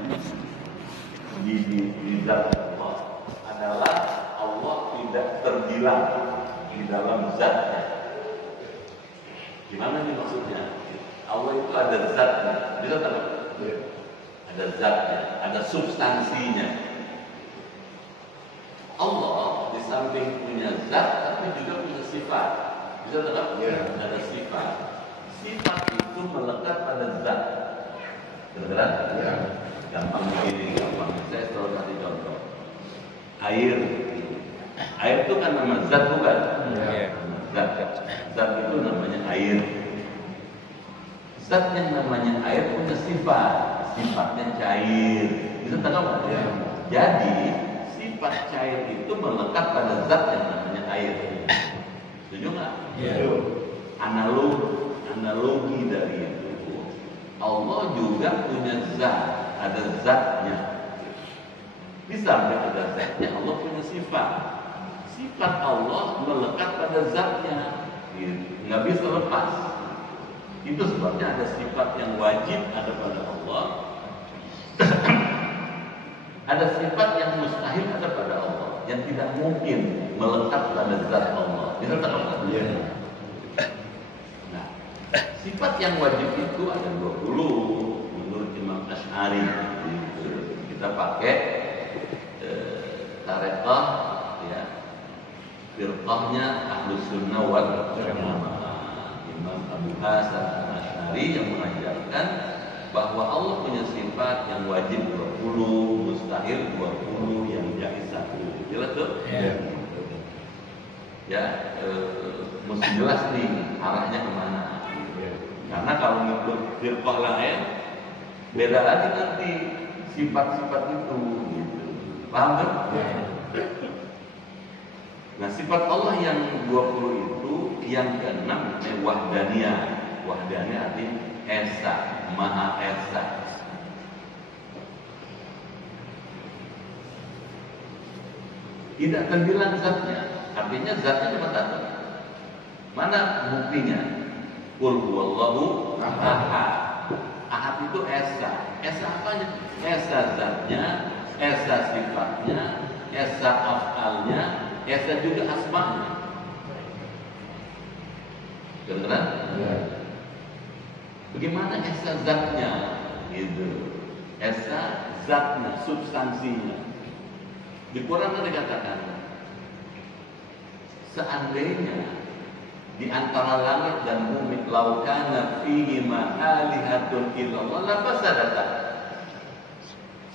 di zat Allah adalah Allah tidak terbilang di dalam zatnya. Gimana nih maksudnya? Allah itu ada zatnya, bisa tahu? Ada zatnya, ada substansinya. Allah di samping punya zat, tapi juga punya sifat. Bisa tahu? Ada sifat. Sifat itu melekat pada zat. Benar? Gampang begini, gampang. Saya selalu kasih contoh. Air itu kan nama zat bukan? Zat itu namanya air. Zat yang namanya air punya sifat, sifatnya cair. Bisa tahu? Jadi sifat cair itu melekat pada zat yang namanya air. Setuju nggak? Analogi dari itu. Allah juga punya zat, ada zatnya. Di samping ada zatnya, Allah punya sifat. Sifat Allah melekat pada zatnya, nggak bisa lepas. Itu sebabnya ada sifat yang wajib ada pada Allah, ada sifat yang mustahil ada pada Allah, yang tidak mungkin melekat pada zat Allah. Bisa tahu? Nah, sifat yang wajib itu ada 20 menurut Imam Asy'ari. Kita pakai tarekat ya, firqahnya Ahlus Sunnah wal Jamaah. Imam Abu Hasan Asy'ari yang mengajarkan bahwa Allah punya sifat yang wajib 20, mustahil 20, yang jaiz 1. Jelas tuh? Ya, mesti jelas nih arahnya kemana. Karena kalau ngikut firqah lain, beda lagi nanti sifat-sifat itu. Gitu. Paham kan? Nah, sifat Allah yang 20 itu yang keenam wahdaniyah. Wahdaniyah artinya esa, maha esa. Tidak terbilang zatnya, artinya zatnya cuma satu. Mana buktinya? Qul huwallahu ahad. Ahad itu esa. Esa apanya? Esa zatnya, esa sifatnya, esa af'alnya, esa juga asma'nya. Kedengeran? Ya. Bagaimana esa zatnya? Gitu. Esa zatnya, substansinya. Di Quran ada dikatakan, seandainya di antara langit dan bumi laukana fihi ma'alihatun illallah la fasadata.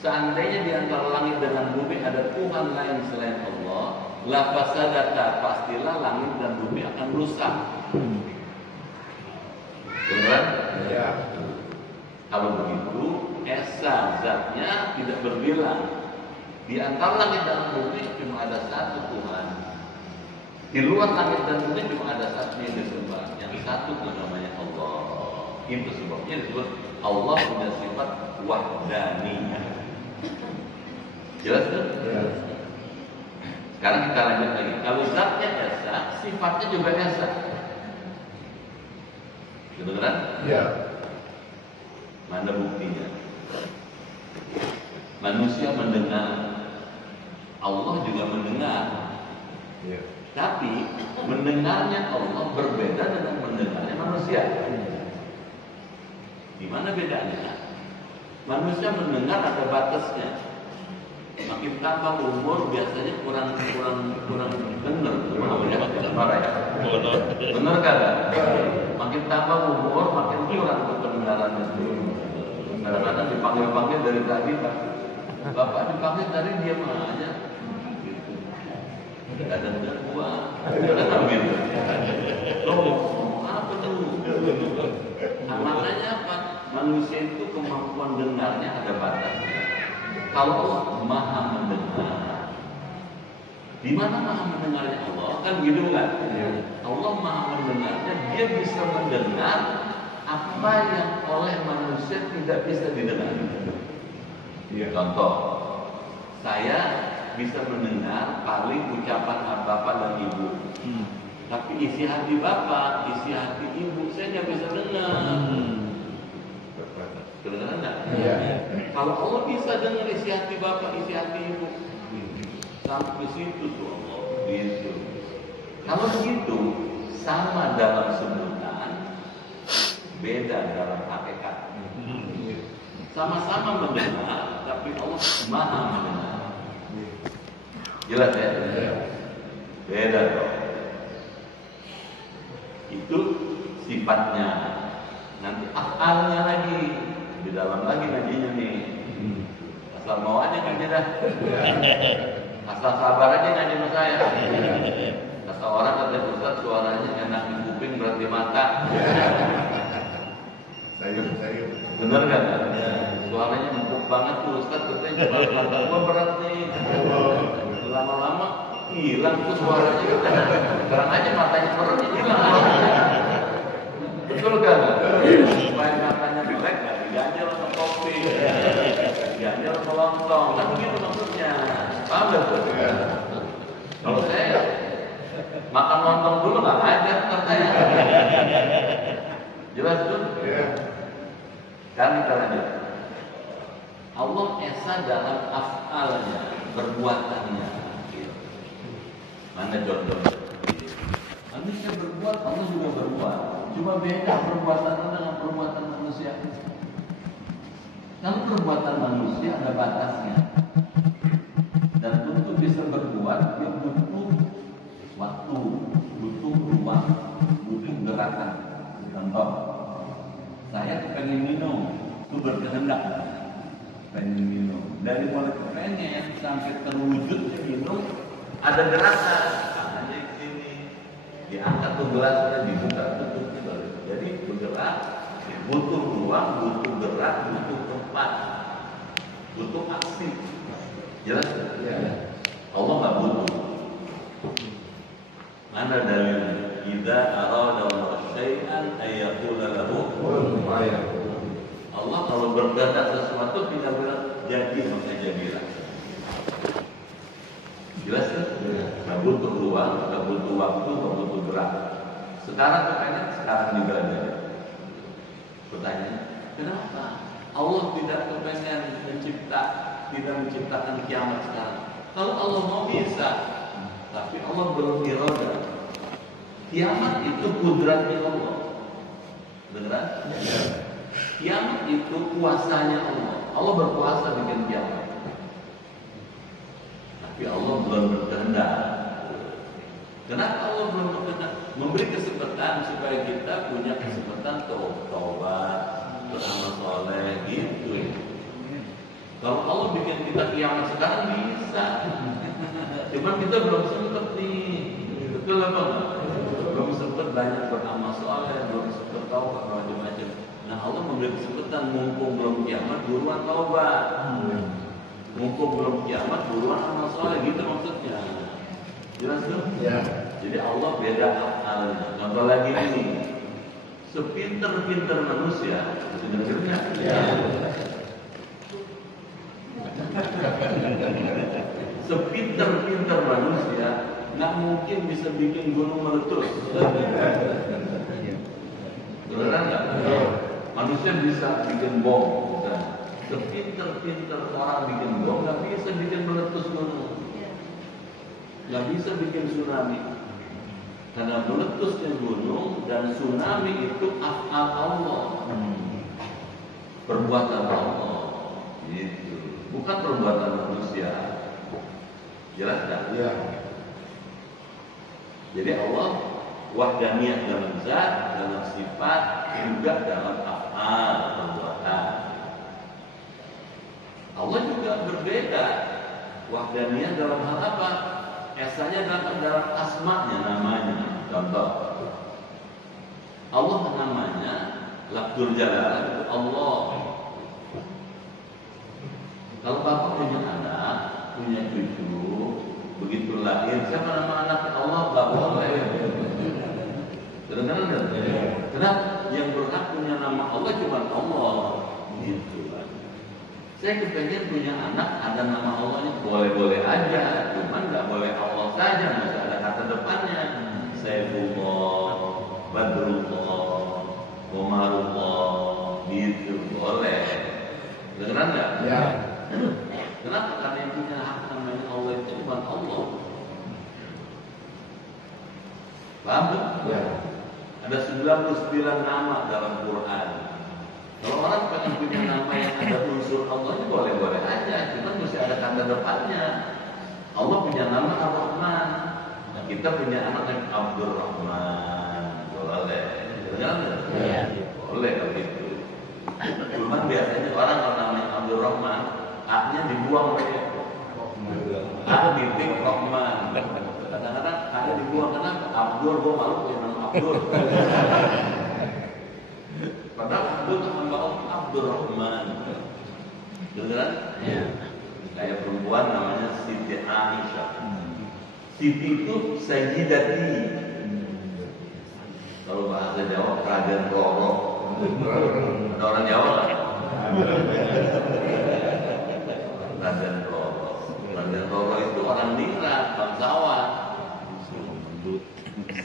Seandainya di antara langit dan bumi ada Tuhan lain selain Allah, la fasadata, pastilah langit dan bumi akan rusak. Benar? Ya. Kalau begitu, esa zatnya tidak berbilang. Di antara langit dan bumi cuma ada satu Tuhan. Di luar langit dan bumi cuma ada satu yang disembah. Yang satu namanya Allah. Itu sebabnya disebut Allah punya sifat wahdaniyah. Jelas kan? Ya. Sekarang kita lanjut lagi. Kalau zatnya esa, sifatnya juga esa. Kedengeran? Ya. Mana buktinya? Manusia mendengar, Allah juga mendengar. Ya. Tapi mendengarnya Allah berbeda dengan mendengarnya manusia. Di mana bedanya? Manusia mendengar ada batasnya. Makin tambah umur biasanya kurang benar. Marah ya? Benar kagak? Makin tambah umur makin kurang pendengaran itu. Kadang-kadang dipanggil-panggil dari tadi, Bapak dipanggil tadi diam aja. Kadang-kadang gua, kadang-kadang gitu. Lo ngomong apa tuh? Nah, makanya apa? Manusia itu kemampuan dengarnya ada batasnya. Kalau Allah maha mendengar, di mana maha mendengarnya Allah? Kan begitu kan? Allah maha mendengarnya, dia bisa mendengar apa yang oleh manusia tidak bisa didengar. Contoh, saya bisa mendengar paling ucapan bapak dan ibu, tapi isi hati bapak, isi hati ibu saya nggak bisa dengar. Kedengaran nggak? Kalau Allah bisa dengar isi hati bapak, isi hati ibu, sampai situ tuh Allah. Gitu. Kalau begitu, sama dalam sebutan, beda dalam hakikat. Sama-sama mendengar, tapi Allah maha mendengar. Jelas ya? Beda dong. Itu sifatnya. Nanti akalnya lagi, di dalam lagi ngajinya nih. Asal mau aja ngaji dah. Asal sabar aja ngaji sama saya. Asal orang kata Ustaz suaranya enak di kuping berarti mata. Sayur. Bener kan? Suaranya empuk banget tuh Ustaz, katanya mata gua berat nih. Lama-lama hilang tuh suaranya. Sekarang aja matanya merem hilang. Betul kan? Supaya matanya jelek nggak diganjel sama kopi, diganjel sama lontong. Kan begitu maksudnya. Paham nggak tuh? Kalau saya makan lontong dulu nggak ngajar katanya. Jelas tuh? Kan kita lanjut. Allah esa dalam af'alnya, perbuatannya. Mana contohnya? Manusia berbuat, Allah juga berbuat. Cuma beda perbuatan dengan perbuatan manusia. Kalau perbuatan manusia ada batasnya. Dan untuk bisa berbuat, dia butuh waktu, butuh ruang, butuh gerakan. Contoh, saya pengen minum, itu berkehendak. Pengen minum. Dari mulai pengen sampai terwujudnya minum, ada gerakan. Tangannya di sini, diangkat tuh gelasnya, dibuka tutup. Jadi bergerak, butuh ruang, butuh gerak, butuh tempat, butuh aksi. Jelas? Ya. Allah nggak butuh. Mana dalilnya? idza arada syai'an ayyaqula lahu kun fayakun. Allah kalau berkehendak sesuatu tinggal bilang jadi maka jadilah. Jelas kan? Nggak butuh ruang, nggak butuh waktu, nggak butuh gerak. Sekarang kepengen, sekarang juga ada. Pertanyaan, kenapa Allah tidak kepengen tidak menciptakan kiamat sekarang? Kalau Allah mau bisa, tapi Allah belum iroda. Kiamat itu kudratnya Allah. Beneran? Kiamat itu kuasanya Allah. Allah berkuasa bikin kiamat. Tapi Allah belum berkehendak. Kenapa Allah belum berkehendak? Memberi kesempatan supaya kita punya kesempatan taubat, beramal soleh, gitu. Kalau Allah bikin kita kiamat sekarang bisa. Cuman kita belum sempat nih. Betul apa enggak? Belum sempat banyak beramal soleh, belum sempat taubat macam-macam. Nah Allah memberi kesempatan mumpung belum kiamat buruan taubat. Mumpung belum kiamat buruan amal soleh, gitu maksudnya. Jelas tuh? Ya. Jadi Allah beda afalnya. Contoh lagi ini, sepinter-pinter manusia, sebenarnya. Ya. Sepinter-pinter manusia nggak mungkin bisa bikin gunung meletus. Beneran nggak? Manusia bisa bikin bom. Sepinter-pinter orang bikin bom nggak bisa bikin meletus gunung. Nggak bisa bikin tsunami. Karena meletusnya gunung dan tsunami itu afal Allah, perbuatan Allah, gitu. Bukan perbuatan manusia. Jelas tak? Ya. Jadi Allah wahdaniyah dalam zat, dalam sifat, juga dalam afal, perbuatan. Allah juga berbeda. Wahdaniyah dalam hal apa? Esanya dalam asma'nya, namanya. Contoh, Allah namanya Lafzul Jalalah itu Allah. Kalau bapak punya anak, punya cucu, begitu lahir, siapa nama anaknya? Allah, nggak boleh. Kadang-kadang kenapa? Yang berhak punya nama Allah cuma Allah. Gitu kan. Saya kepengen punya anak ada nama Allahnya, boleh-boleh aja, cuman nggak boleh Allah saja, masih ada kata depannya. Saifullah, Badrullah, Komarullah, gitu boleh. Dengeran nggak? Ya. Kenapa? Karena yang punya hak namanya Allah itu cuma Allah. Paham tuh? Ya. Ada 99 nama dalam Quran. Kalau orang pengen punya nama yang ada unsur Allah itu boleh-boleh aja, cuma mesti ada kata depannya. Allah punya nama Ar-Rahman. Nah, kita punya anak yang Abdurrahman. Boleh. Jangan? Ya. Boleh kalau gitu. Cuma biasanya orang kalau namanya Abdurrahman, A-nya dibuang aja. A titik Rahman. Kadang-kadang ada dibuang kenapa? Abdur, gua malu punya nama Abdur. Padahal Abdul hamba Allah Abdurrahman. Dengar? Ya. Kayak perempuan namanya Siti Aisyah. Siti itu Sayyidati. Kalau bahasa Jawa Raden Roro. Ada orang Jawa nggak? Raden Roro. Raden Roro itu orang Ningrat, bangsawan.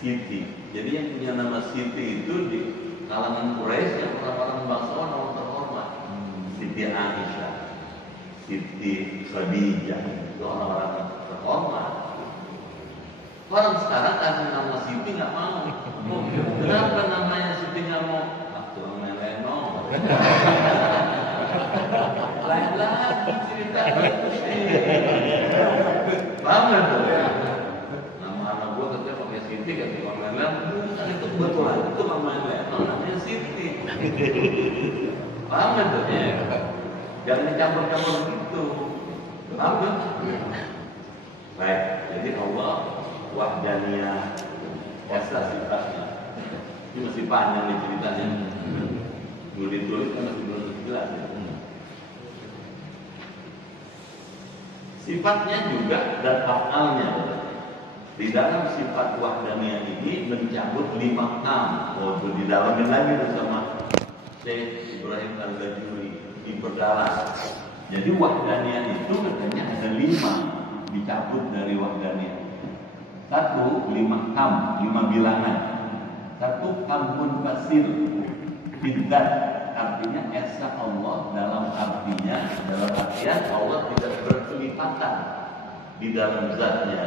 Siti. Jadi yang punya nama Siti itu di kalangan Quraisy yang orang-orang bangsawan orang terhormat. Siti Aisyah, Siti Khadijah, itu orang-orang terhormat. Orang sekarang kasih nama Siti nggak mau. Kenapa namanya Siti nggak mau? Waktu Meleno. Lain lagi cerita itu sih. Paham nggak tuh? Nama anak gua katanya pakai Siti, katanya Meleno. Itu kebetulan itu namanya namanya Siti. Paham nggak tuh? Jangan dicampur-campur gitu. Paham nggak? Baik, jadi Allah wahdaniyah esa sifatnya. Ini masih panjang nih ceritanya. Dulu ditulis kan masih belum jelas ya. Sifatnya juga dan afalnya. Di dalam sifat wahdaniyah ini mencabut 5 kam. Oh, di dalamnya lagi bersama Syekh Ibrahim Al-Bajuri diperdalam. Jadi wahdaniyah itu katanya ada 5 dicabut dari wahdaniyah. 1, 5 kam, 5 bilangan. 1 kamun fasil bidat, artinya esa Allah dalam artian Allah tidak berkelipatan di dalam zatnya.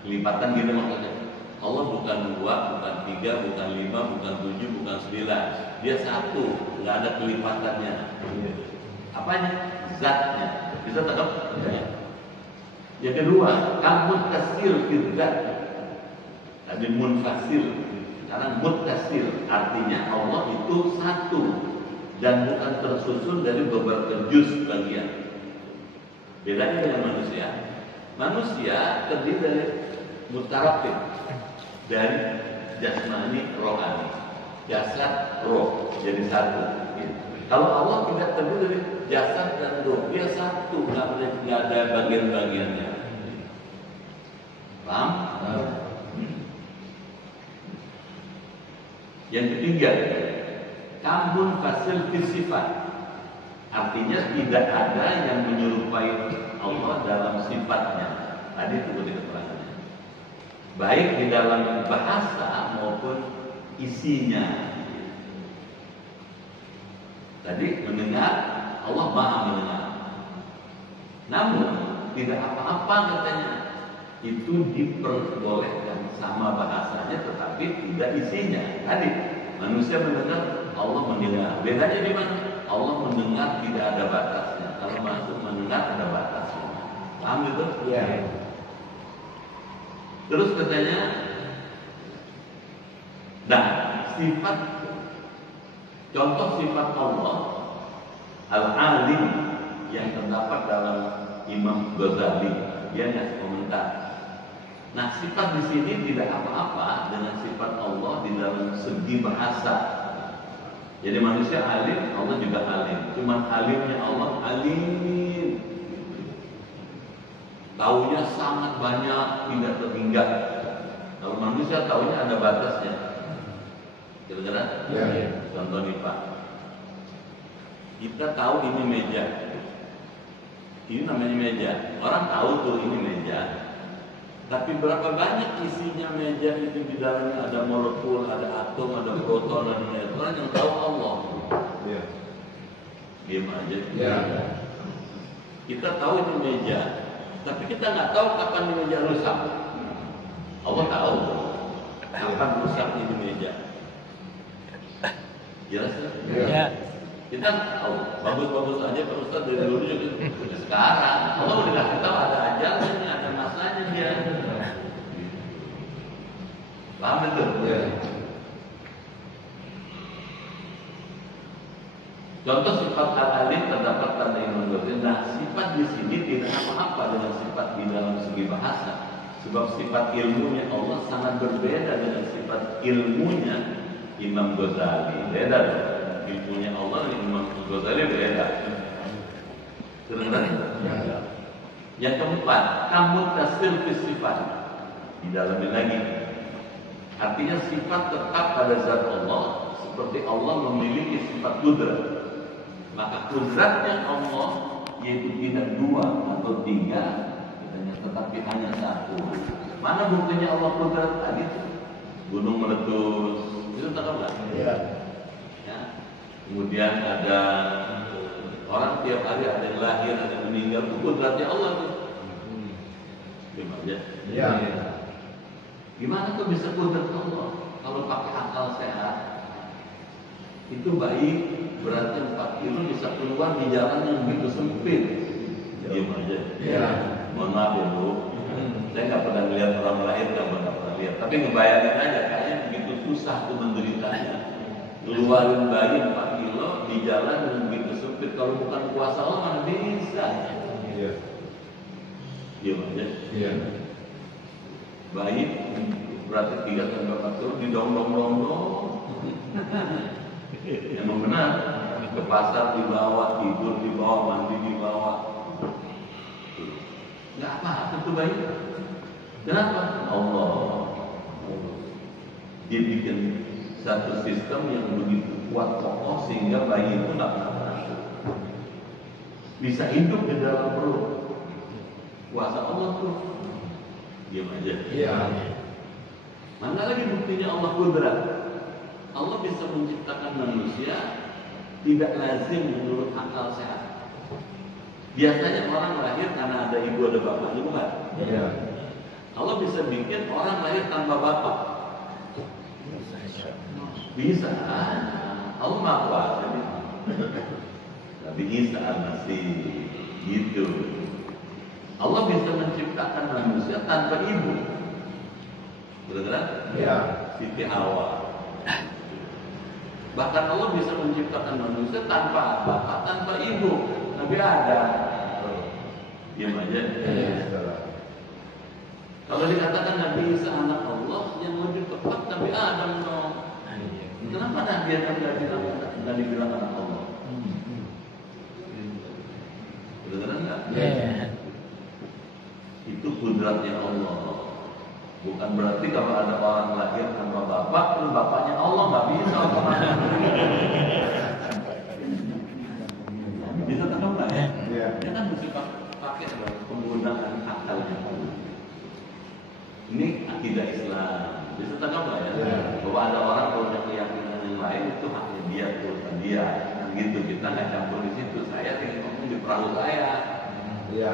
Kelipatan gitu maksudnya. Allah bukan 2, bukan 3, bukan 5, bukan 7, bukan 9. Dia 1, nggak ada kelipatannya. Apanya? Zatnya. Bisa tangkap? Ya. Yang kedua, kamun kasil bidat. Tadi munfasil. Sekarang muttasil, artinya Allah itu 1 dan bukan tersusun dari beberapa juz bagian. Bedanya dengan manusia. Manusia terdiri dari mutarakib, dari jasmani rohani, jasad roh jadi 1. Kalau Allah tidak terdiri dari jasad dan roh, dia 1, nggak ada bagian-bagiannya. Paham? Yang ketiga, kamun fasil sifat, artinya tidak ada yang menyerupai Allah dalam sifatnya. Tadi itu keterangannya, baik di dalam bahasa maupun isinya. Tadi mendengar, Allah maha mendengar. Namun tidak apa-apa katanya, itu diperbolehkan sama bahasanya tetapi tidak isinya. Tadi manusia mendengar, Allah mendengar. Bedanya di mana? Allah mendengar tidak ada batasnya. Kalau masuk mendengar ada batasnya. Paham itu? Iya. Terus katanya, nah sifat, contoh sifat Allah Al-Alim yang terdapat dalam Imam Ghazali, dia ngasih komentar. Nah, sifat di sini tidak apa-apa dengan sifat Allah di dalam segi bahasa. Jadi manusia alim, Allah juga alim. Cuman alimnya Allah alim, taunya sangat banyak, tidak terhingga. Kalau manusia taunya ada batasnya. Kira-kira? Ya. Contoh nih Pak, kita tahu ini meja. Ini namanya meja. Orang tahu tuh ini meja. Tapi berapa banyak isinya meja itu, di dalamnya ada molekul, ada atom, ada proton, ada neutron, yang tahu Allah. Iya. Diam aja. Iya. Kita tahu ini meja, tapi kita nggak tahu kapan ini meja rusak. Allah tahu kapan rusak ini meja. Jelas? Iya. Kita tahu bagus-bagus aja Pak Ustaz dari dulu juga. Sekarang Allah udah kasih tahu ada ajalnya, ada masanya dia. Paham itu? Ya. Contoh sifat al-alim terdapat pada Imam Ghazali. Nah, sifat di sini tidak apa-apa dengan sifat di dalam segi bahasa. Sebab sifat ilmunya Allah sangat berbeda dengan sifat ilmunya Imam Ghazali. Beda dong. Ilmunya Allah dan Imam Ghazali beda. Ya. Yang keempat, kamu tasir sifat. Di dalamnya lagi, artinya sifat tetap pada zat Allah, seperti Allah memiliki sifat kudrat. Maka kudratnya Allah yaitu tidak 2 atau 3, tetapi hanya 1. Mana buktinya Allah kudrat? Tadi gunung meletus, itu tahu nggak? Iya. Kemudian ada orang tiap hari ada yang lahir, ada yang meninggal, itu kudratnya Allah tuh. Gimana? Iya. Gimana tuh bisa kudrat Allah? Kalau pakai akal sehat, itu baik, berarti 4 kilo bisa keluar di jalan yang begitu sempit. Gimana? Iya. Mohon maaf ya Bu, saya nggak pernah lihat orang lahir, nggak pernah lihat. Tapi ngebayangin aja, kayaknya begitu susah tuh menderitanya. Keluarin bayi 4 kilo di jalan yang begitu sempit. Kalau bukan kuasa Allah mana bisa? Iya. Iya aja. Iya. Bayi berarti 3-4 kilo didong-dong-dong. Emang benar. Ke pasar dibawa, tidur dibawa, mandi dibawa. Nggak apa-apa tuh bayi. Kenapa? Allah. Dia bikin satu sistem yang begitu kuat kokoh sehingga bayi itu nggak pernah masuk. Bisa hidup di dalam perut. Kuasa Allah tuh. Diam aja. Iya. Mana lagi buktinya Allah kudrat? Allah bisa menciptakan manusia tidak lazim menurut akal sehat. Biasanya orang lahir karena ada ibu ada bapaknya, bukan? Iya. Allah bisa bikin orang lahir tanpa bapak. Bisa. Allah Maha Kuasa. Tapi Isa masih gitu. Allah bisa menciptakan manusia tanpa ibu. Betul-betul? Iya. Siti Hawa. Bahkan Allah bisa menciptakan manusia tanpa bapak, tanpa ibu. Nabi Adam. Diam aja. Kalau dikatakan Nabi Isa anak Allah, yang lebih tepat Nabi Adam dong. Kenapa Nabi Adam nggak dibilang anak Allah? Benar nggak? Itu kudratnya Allah. Bukan berarti kalau ada orang lahir tanpa bapak, terus bapaknya Allah nggak bisa. Bisa tahu nggak ya? Dia kan mesti pakai penggunaan akalnya. Ini akidah Islam. Bisa tahu nggak ya? Bahwa ada orang punya keyakinan yang lain itu haknya dia, urusan dia. Kan gitu, kita nggak campur di situ. Saya tinggal ngomong di perahu saya. Iya.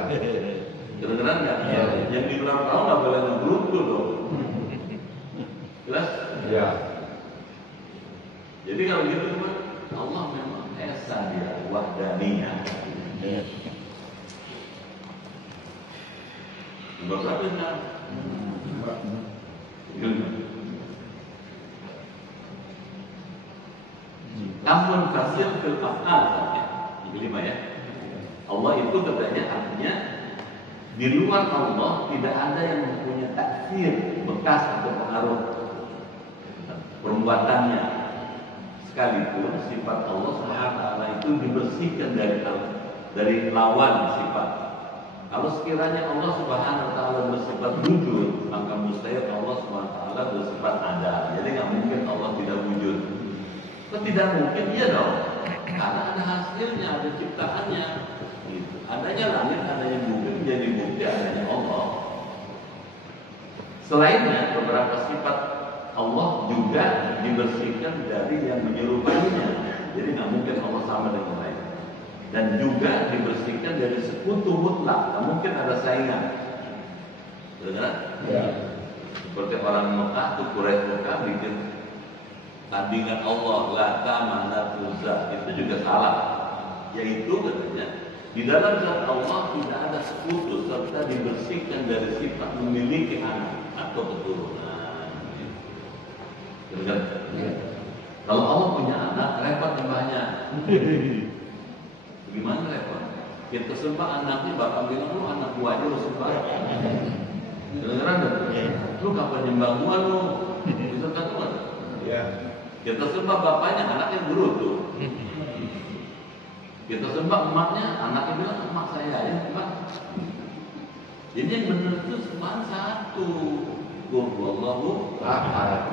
Kedengeran nggak? Yang di belakang perahu nggak boleh ngebruntu dong. Jelas? Iya. Jadi kalau gitu teman, Allah memang esa dia, wahdaniyah. Nomor berapa sekarang? Namun fasil fil af'al, yang kelima ya. Allah itu katanya artinya di luar Allah tidak ada yang mempunyai taksir, bekas atau pengaruh perbuatannya. Sekalipun sifat Allah Subhanahu itu dibersihkan dari lawan sifat. Kalau sekiranya Allah Subhanahu wa taala bersifat wujud, maka mustahil Allah Subhanahu wa taala bersifat ada. Jadi nggak mungkin Allah tidak wujud. Kok tidak mungkin? Iya dong. Karena ada hasilnya, ada ciptaannya. Gitu. Adanya langit, adanya bumi, menjadi bukti adanya Allah. Selainnya beberapa sifat Allah juga dibersihkan dari yang menyerupainya. Jadi nggak mungkin Allah sama dengan lain. Dan juga dibersihkan dari sekutu mutlak. Nggak mungkin ada saingan. Benar? Ya. Seperti orang Mekah tuh Quraisy Mekah bikin tandingan Allah, Lata, Manat, Uzza. Itu juga salah. Yaitu katanya di dalam zat Allah tidak ada sekutu serta dibersihkan dari sifat memiliki anak atau keturunan. Benar? Ya. Kalau Allah punya anak, repot banyak. Gimana repot? Kita sembah anaknya, bapak bilang lu anak gua aja lu sembah. Kedengeran gak? Lu kapan nyembah gua lu? Bisa kata kan? Iya. Kita sembah bapaknya, anaknya gerutu. Kita sembah emaknya, anaknya bilang emak saya ya sembah. Jadi yang benar itu sembahan satu. Wallahu ahad.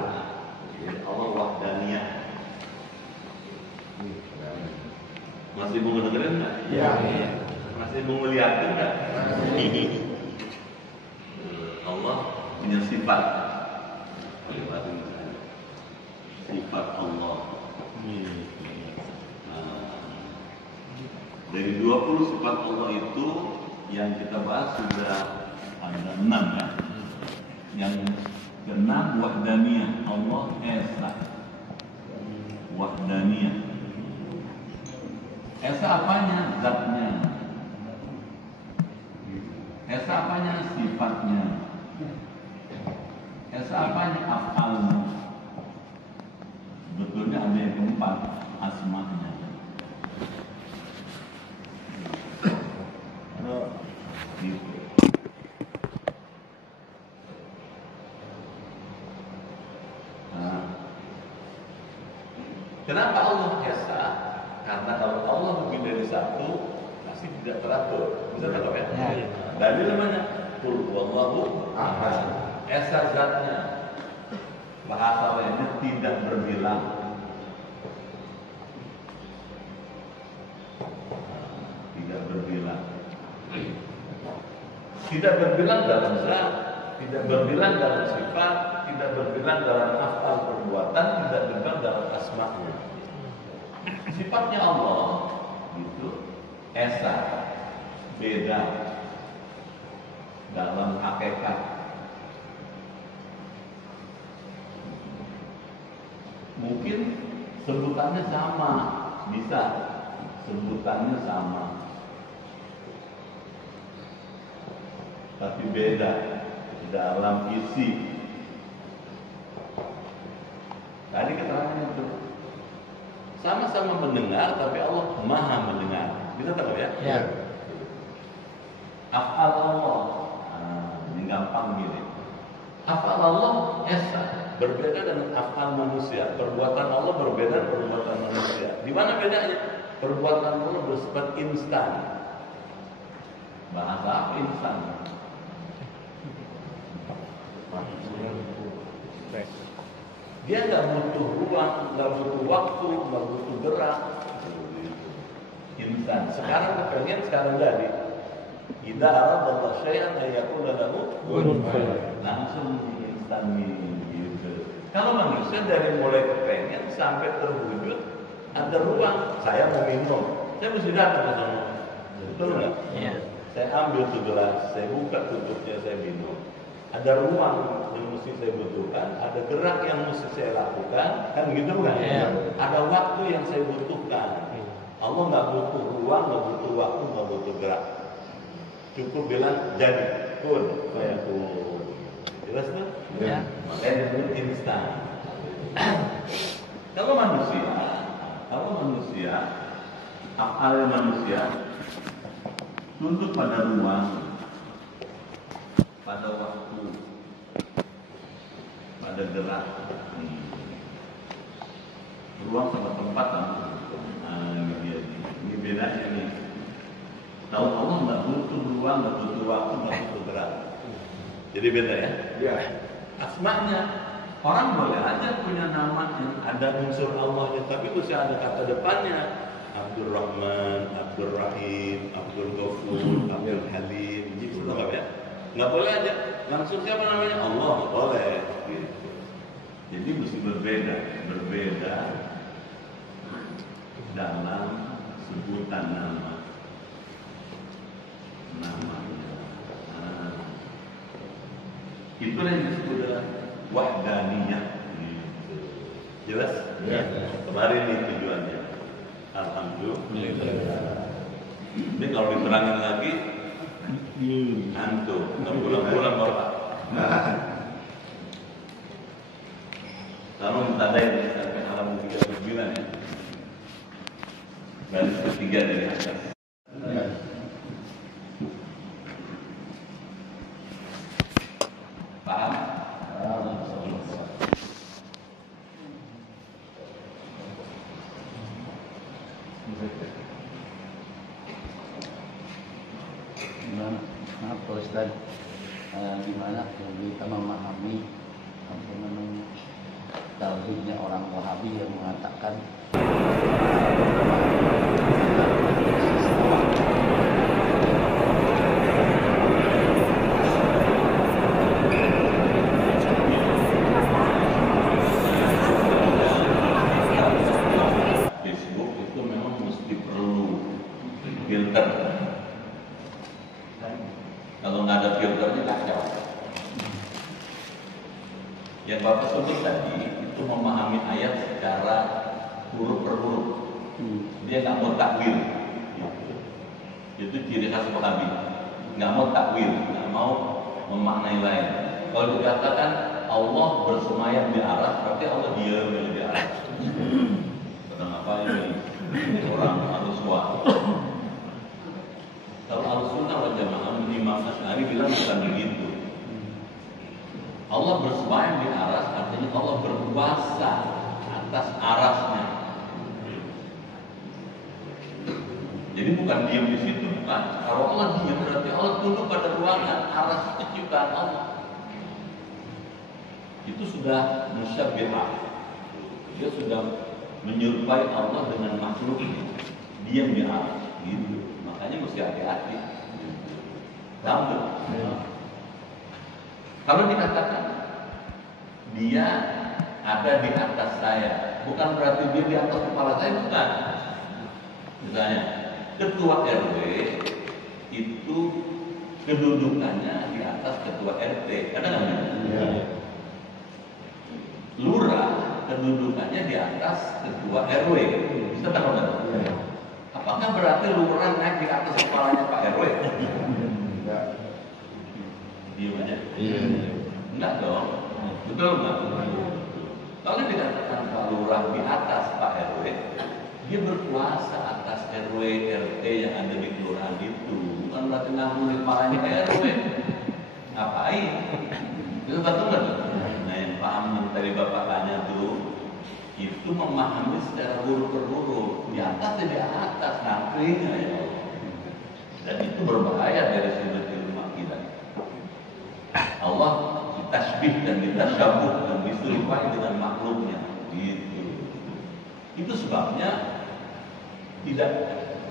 Allah wahdaniyah. Masih mau dengerin nggak? Iya. Masih mau ngeliatin nggak? Allah punya sifat. Sifat Allah. Dari 20 sifat Allah itu yang kita bahas sudah ada 6 ya. Yang ke-6 wahdaniyah, Allah esa. Wahdaniyah. Esa apanya? Zatnya. Esa apanya? Sifatnya. Esa apanya? Af'alnya. Sebetulnya ada yang keempat, asma'nya. Gitu. Nah, kenapa Allah esa? Karena kalau Allah lebih dari satu, pasti tidak teratur. Bisa tangkap ya? Dalil mana? Qul huwallahu ahad. Esa zatnya, bahasa lainnya tidak berbilang. Tidak berbilang. Tidak berbilang dalam zat, tidak berbilang dalam sifat, tidak berbilang dalam afal perbuatan, tidak berbilang dalam asma-Nya. Sifatnya Allah itu esa, beda dalam hakikat. Mungkin sebutannya sama, bisa sebutannya sama, tapi beda dalam isi. Tadi keterangan itu sama-sama mendengar, tapi Allah maha mendengar. Bisa tahu ya? Ya. Af'al Allah, ini gampang gini. Af'al Allah esa, berbeda dengan af'al manusia. Perbuatan Allah berbeda dengan perbuatan manusia. Di mana bedanya? Perbuatan Allah bersifat instan. Bahasa apa instan? Dia nggak butuh ruang, nggak butuh waktu, nggak butuh gerak. Instan. Sekarang kepengen, sekarang jadi. Idza aradallahu syai'an ayyakuna lahu kun fayakun. Langsung instan gitu. Kalau manusia dari mulai kepengen sampai terwujud ada ruang. Saya mau minum, saya mesti datang ke sana. Betul nggak? Iya. Saya ambil tuh gelas, saya buka tutupnya, saya minum. Ada ruang yang mesti saya butuhkan, ada gerak yang mesti saya lakukan, kan begitu kan? Iya. Ada waktu yang saya butuhkan. Allah nggak butuh ruang, nggak butuh waktu, nggak butuh gerak. Cukup bilang jadi, kun, saya kun. Jelas tuh? Ya. Makanya disebut instan. Kalau manusia, afal manusia tunduk pada ruang, pada waktu, pada gerak. Ruang sama tempat, ini bedanya nih. Tahu Allah nggak butuh ruang, nggak butuh waktu, nggak butuh gerak. Jadi beda ya? Ya. Asma'nya, orang boleh aja punya nama yang ada unsur Allahnya, tapi mesti ada kata depannya. Abdul Rahman, Abdul Rahim, Abdul Ghafur, Abdul Halim, gitu nggak ya? Nggak boleh aja langsung siapa namanya Allah, nggak boleh. Gitu. Jadi mesti berbeda dalam sebutan namanya. Itulah yang disebut dengan wahdaniyah. Gitu. Jelas? Ya. Kemarin ini tujuannya. Alhamdulillah. Ini kalau diterangin lagi, antum nggak pulang-pulang bapak. Kalau ditandai sampai halaman 39 ya. Baris ketiga dari atas. Paham? Maaf Pak Ustaz, gimana kita memahami tauhidnya orang Wahabi yang mengatakan Facebook itu memang mesti perlu filter. Kalau nggak ada filternya kacau. Yang Bapak sebut tadi itu memahami ayat secara huruf per huruf. Dia nggak mau takwil. Itu ciri khas Wahabi. Nggak mau takwil, nggak mau memaknai lain. Kalau dikatakan Allah bersemayam di aras, berarti Allah diam di aras. Sedang apa ini? Orang Al-Sunnah. Kalau Al-Sunnah wal Jamaah, Imam Asy'ari bilang bukan begitu. Allah bersemayam di aras, artinya Allah berkuasa atas arasnya. Jadi bukan diam di situ. bukan. Kalau Allah diam berarti Allah tunduk pada ruangan. Aras itu ciptaan Allah. Itu sudah musyabbihah. Dia sudah menyerupai Allah dengan makhluknya. Diam di aras. Gitu. Makanya mesti hati-hati. Tahu? Kalau dikatakan dia ada di atas saya, bukan berarti dia di atas kepala saya, bukan. Misalnya, ketua RW itu kedudukannya di atas ketua RT, ada nggak? Ya. Lurah kedudukannya di atas ketua RW, bisa tahu nggak? Ya. Apakah berarti lurah naik di atas kepalanya Pak RW? Enggak. Diam aja. Iya. Enggak dong. Betul nggak? Kalau dikatakan Pak Lurah di atas Pak RW, dia berkuasa atas RW, RT yang ada di kelurahan itu. Bukan berarti nanggung di kepalanya RW. Ngapain? Itu betul nggak? Nah, yang paham dari Bapak tanya tuh, itu memahami secara huruf per huruf. Di atas di atas, nangkringnya ya Allah. Dan itu berbahaya dari sudut ilmu akidah. Allah ditasbih dan ditasyabuh dan diserupai dengan makhluknya. Gitu. Itu sebabnya tidak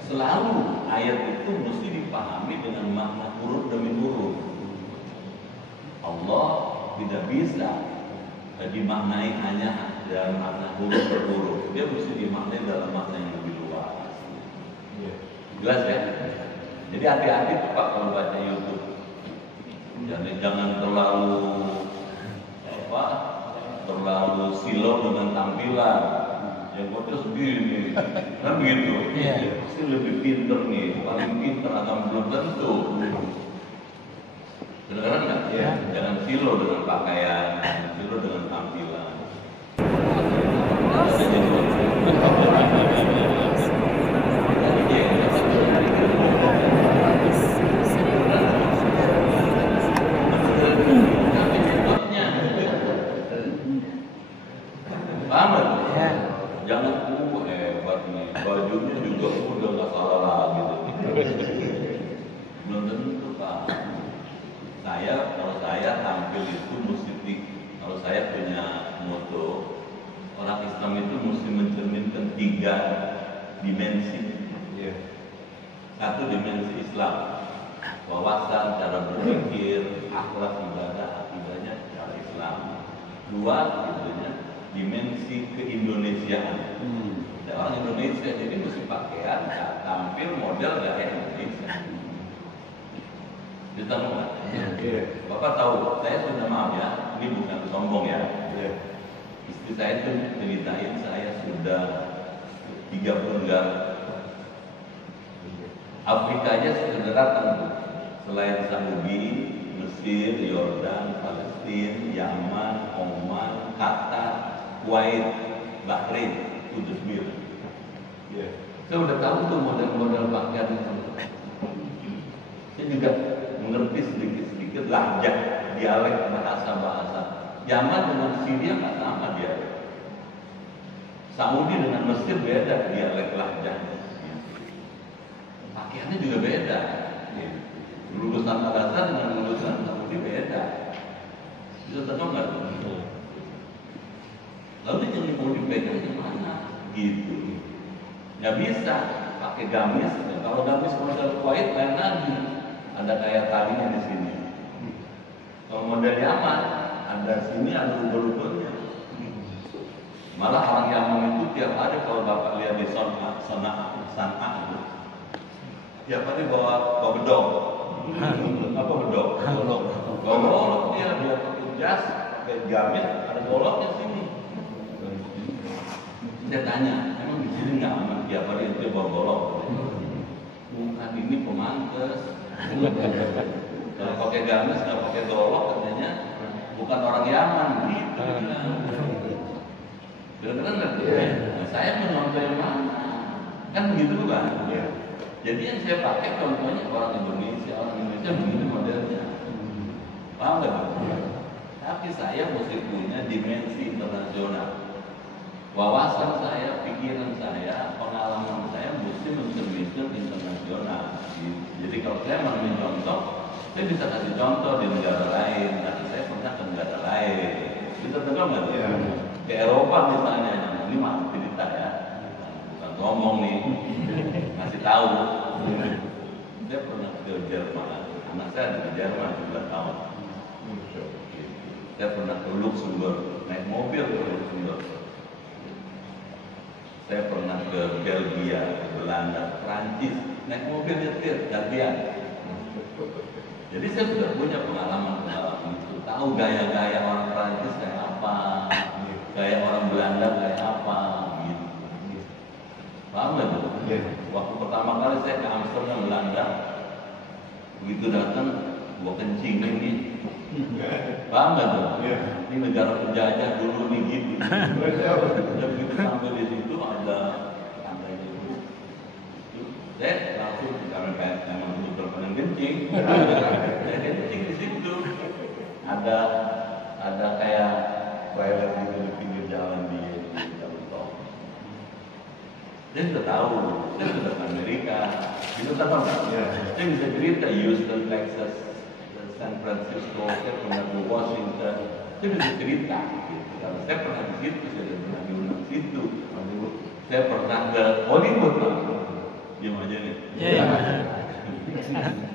selalu ayat itu mesti dipahami dengan makna huruf demi huruf. Allah tidak bisa dimaknai hanya dalam makna huruf per huruf. Dia mesti dimaknai dalam makna yang lebih luas. Jelas ya? Jadi hati-hati Pak kalau baca YouTube. Jangan terlalu silau dengan tampilan. Yang kotor begini, kan begitu. Pasti lebih pinter nih, paling pinter atau belum tentu. Benar nggak? Jangan silau dengan pakaian, jangan silau dengan tampilan. Jangan hebat nih, bajunya juga udah nggak salah lagi. Belum tentu Pak. Kalau saya tampil itu mesti, kalau saya punya moto, orang Islam itu mesti mencerminkan 3 dimensi. Satu dimensi Islam, wawasan, cara berpikir, akhlak, ibadah, akidahnya cara Islam. 2 gitunya, dimensi keindonesiaan. Ada orang Indonesia jadi mesti pakaian, tampil model gaya Indonesia. Ditemu nggak? Bapak tahu, saya sudah maaf ya, ini bukan sombong ya. Istri saya itu ceritain saya sudah 3 bulan Afrika aja sudah datang, selain Saudi, Mesir, Yordan, Palestina, Yaman, Oman, Qatar, Kuwait, Bahrain, Kudus Bir. Saya udah tahu tuh model-model pakaian itu. Saya juga mengerti sedikit-sedikit lahjah, dialek, bahasa-bahasa. Yaman dengan Syria nggak sama dia. Saudi dengan Mesir beda dialek lahjahnya. Pakaiannya juga beda. Lulusan Al-Azhar dengan lulusan Saudi beda. Bisa tahu nggak? Lalu yang mau dipegang gimana? Gitu. Ya bisa pakai gamis. Kalau gamis model Kuwait lain lagi. Ada kayak talinya di sini. Kalau model Yaman ada sini ada ubel-ubelnya. Malah orang Yaman itu tiap hari kalau Bapak lihat di San'a itu, tiap hari bawa bedog. Apa bedog? Golok. Golok dia pakai jas, pakai gamis, ada goloknya sini. Saya tanya, emang di sini nggak aman tiap hari itu bawa golok? Bukan, ini pemangkas. Kalau pakai gamis, kalau pakai golok katanya bukan orang Yaman gitu. Benar-benar nggak? Nah, saya menonton yang mana? Kan begitu kan? Jadi yang saya pakai contohnya orang Indonesia begini modelnya. Paham nggak? Tapi saya mesti punya dimensi internasional. Wawasan saya, pikiran saya, pengalaman saya mesti mencerminkan institusi internasional. Jadi kalau saya mau contoh, saya bisa kasih contoh di negara lain. Nanti saya pernah ke negara lain. Bisa dengar nggak? Ya. Ke Eropa misalnya, ini mah cerita ya, bukan ngomong nih, ngasih tahu. Saya pernah ke Jerman, anak saya di Jerman 2 tahun. Saya pernah ke Luxembourg, naik mobil ke Luxembourg. Saya pernah ke Belgia, Belanda, Prancis, naik mobil nyetir, gantian. Jadi saya sudah punya pengalaman itu, tahu gaya-gaya orang Prancis kayak apa, gaya orang Belanda kayak apa, gitu. Paham nggak tuh? Waktu pertama kali saya ke Amsterdam, Belanda, begitu datang, gua kencing ini. Paham nggak tuh? Ini negara penjajah dulu nih gitu. Dan begitu sampai di situ ada itu. Saya langsung karena kayak memang betul pengen kencing. Saya kencing di situ. Ada kayak toilet gitu di pinggir jalan di jalan tol. Saya sudah tahu. Saya sudah ke Amerika. Itu tahu nggak? Saya bisa cerita Houston, Texas, San Francisco, saya pernah ke Washington, saya bisa cerita. Gitu. Kalau saya pernah di situ, saya pernah diundang di situ. Saya pernah ke Hollywood, Pak. Diam aja nih.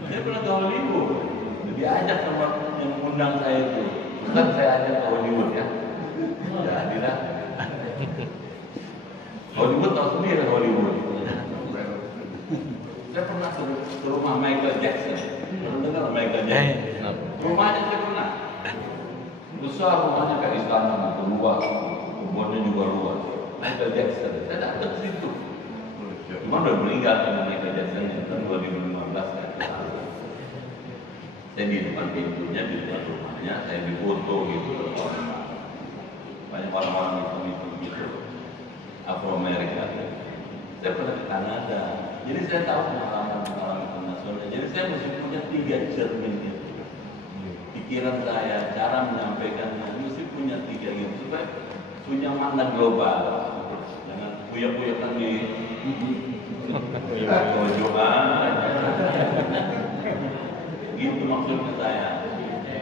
Saya pernah ke Hollywood. Diajak sama yang undang saya itu. Ustaz, saya ajak ke Hollywood ya. Jadilah. Hollywood tahu sendiri Hollywood. Saya pernah ke rumah Michael Jackson. Pernah dengar Michael Jackson? Rumahnya saya pernah. Besar rumahnya kayak istana, luas, kebunnya juga luas. Michael Jackson, saya datang ke situ. Cuma udah meninggal kan Michael Jackson tahun 2015 kan. Saya di depan pintunya, di depan rumahnya, saya difoto gitu. Banyak orang-orang itu gitu, Afro Amerika. Saya pernah ke Kanada. Jadi saya tahu pengalaman internasional. Jadi saya mesti punya 3 cermin itu. Pikiran saya, cara menyampaikannya mesti punya 3 gitu supaya punya makna global. Jangan puya-puyakan di pojokan. Gitu maksudnya saya.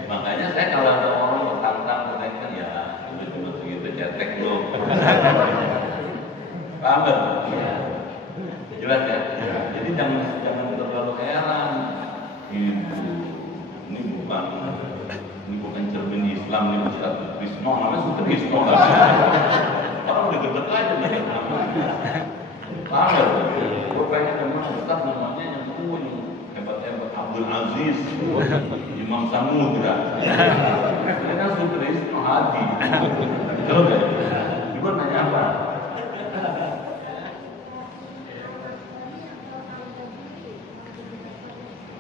Makanya saya kalau ada orang yang tantang mereka ya cuma segitu cetek lo. Paham nggak? Jelas ya? Jadi jangan terlalu heran. Ini bukan cermin Islam, ini Ustaz Krisno, namanya Ustaz Krisno lah. Orang udah gedek aja nih nama. Paham nggak? Gue pengen memang Ustaz namanya yang hebat-hebat, Abdul Aziz, Imam Samudra. Ini kan Ustaz Krisno Hadi. Betul nggak? Ibu nanya apa?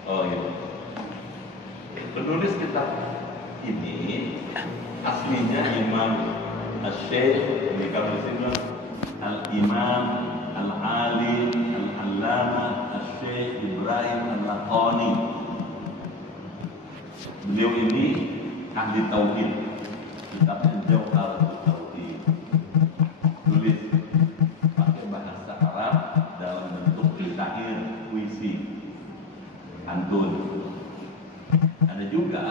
Oh gitu. Penulis kitab ini aslinya Imam Asy-Syaikh Al-Imam Al-Alim Al-Allamah Asy-Syaikh Ibrahim Al-Laqani. Beliau ini ahli tauhid. Kitabnya Jauhar Tauhid. Tulis pakai bahasa Arab dalam bentuk syair puisi. Antun. Ada juga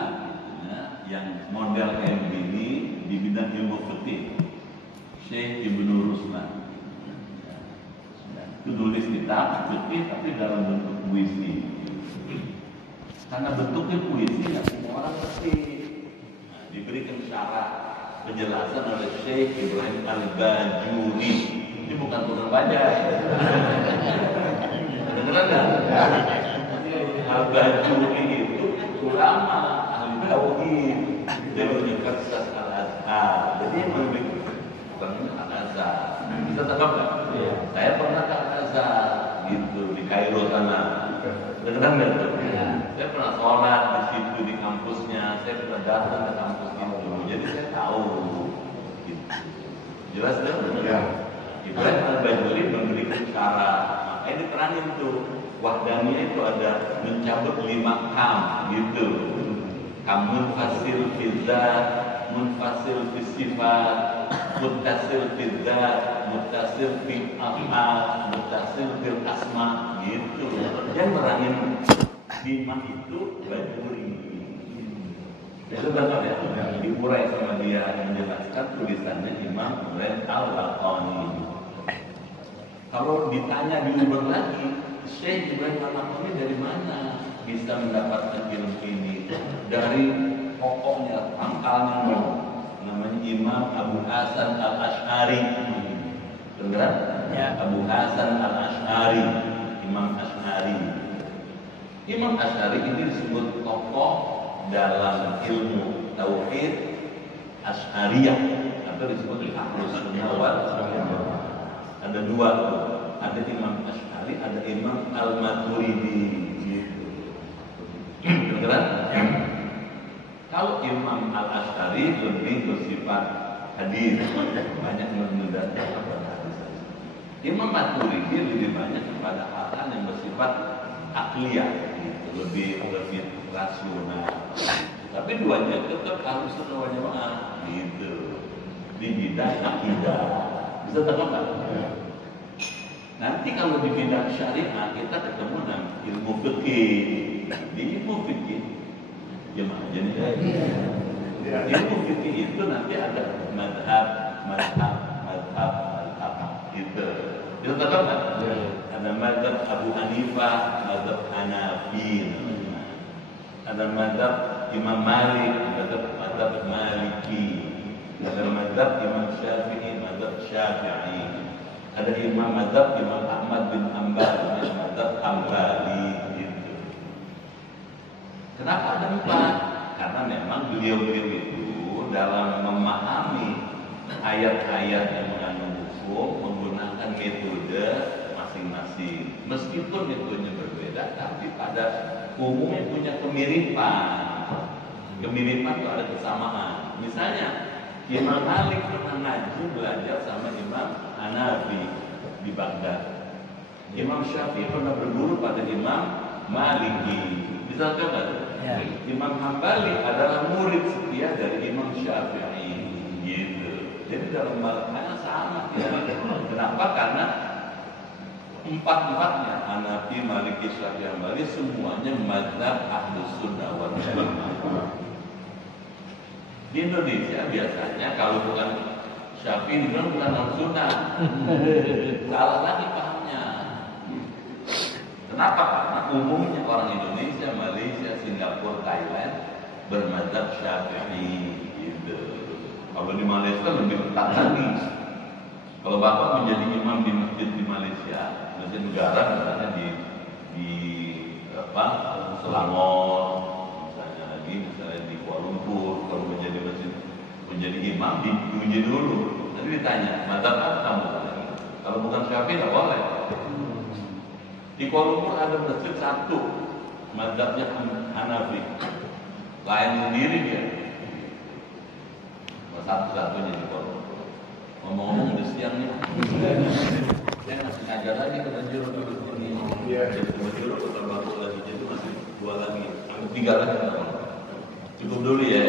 yang model kayak begini di bidang ilmu fikih. Syekh Ibnu Ruslan. Itu nulis kitab fikih tapi dalam bentuk puisi. Karena bentuknya puisi nggak semua orang ngerti. Diberikan syarat penjelasan oleh Syekh Ibrahim Al-Bajuri. Ini bukan tukang bajai. Beneran nggak? Al-Bajuri itu ulama ahli tauhid dari Universitas Al-Azhar. Jadi bukan Al-Azhar. Bisa tangkap nggak? Saya pernah ke Al-Azhar gitu di Kairo sana. Dengar nggak tuh? Saya pernah sholat di situ di kampusnya. Saya pernah datang ke kampus itu. Jadi saya tahu. Gitu. Jelas dong? Ibrahim Al-Bajuri memberikan syarat. Makanya diterangin tuh. Wahdaniyah itu ada mencabut 5 kam gitu. Kam munfasil fi dzat, munfasil fi sifat, muttasil fil dzat, muttasil fil af'al, muttasil fil asma gitu. Yang merangin imam itu Bajuri. Itu betul ya? Diurai sama dia menjelaskan tulisannya Imam Ren Al-Laqani. Kalau ditanya diulang lagi, Syekh Ibrahim Al-Laqani dari mana bisa mendapatkan ilmu ini? Dari pokoknya, pangkalnya, namanya Imam Abu Hasan Al-Asy'ari. Dengar? Ya. Abu Hasan Al-Asy'ari, Imam Asy'ari. Imam Asy'ari ini disebut tokoh dalam ilmu tauhid Asy'ariyah atau disebut Ahlus Sunnah wal Jamaah. Ada dua, ada Imam Asy'ari, ada Imam Al-Maturidi. Kedengaran? Kalau Imam Al-Asy'ari lebih bersifat hadis, banyak menunjukkan kepada hadis. Imam Maturidi lebih banyak kepada hal-hal yang bersifat akliyah, gitu, lebih rasional. Tapi duanya tetap Ahlus Sunnah wal Jamaah, gitu. Di bidang akidah. Bisa tangkap nggak? Nanti kalau di bidang syariah kita ketemu dengan ilmu fikih. Di ilmu fikih, gimana jadi? Ilmu fikih itu nanti ada madhab gitu. Itu tangkap nggak? Ada madhab Abu Hanifah, madhab Hanafi. Ada madhab Imam Malik, madhab Maliki. Ada madhab Imam Syafi'i, madhab Syafi'i. Ada madhab Imam Ahmad bin Hanbal, madhab Hambali gitu. Kenapa ada 4? Karena memang beliau-beliau itu dalam memahami ayat-ayat yang mengandung hukum menggunakan metode masing-masing. Meskipun metodenya berbeda, tapi pada umumnya punya kemiripan. Kemiripan itu ada kesamaan. Misalnya Imam Malik pernah ngaji belajar sama Imam Hanafi di Baghdad. Imam Syafi'i pernah berguru pada Imam Maliki. Bisa katakan, Imam Hambali adalah murid setia dari Imam Syafi'i. Gitu. Jadi dalam maknanya sama. Ya. Kenapa? Karena empat-empatnya Hanafi, Maliki, Syafi'i, Hambali semuanya mazhab Ahlus Sunnah wal Jamaah. Di Indonesia biasanya kalau bukan Syafi'i dibilang bukan Ahlus Sunnah. Salah lagi pahamnya. Kenapa? Karena umumnya orang Indonesia, Malaysia, Singapura, Thailand bermadzhab Syafi'i. Gitu. Kalau di Malaysia lebih ketat lagi. Kalau bapak menjadi imam di masjid di Malaysia, masjid negara misalnya di Selangor, misalnya di Kuala Lumpur, kalau menjadi imam diuji dulu. Nanti ditanya, madzhab apa kamu? Kalau bukan Syafi'i tidak boleh. Di Kuala Lumpur ada masjid satu, madzhabnya Hanafi, lain sendiri dia. Satu-satunya di Kuala Lumpur. Ngomong-ngomong di siang nih, saya masih ngajar lagi ke Banjur dulu ini. Jadi ke Banjur kota baru lagi, jadi masih 2 lagi, 3 lagi. Cukup dulu ya.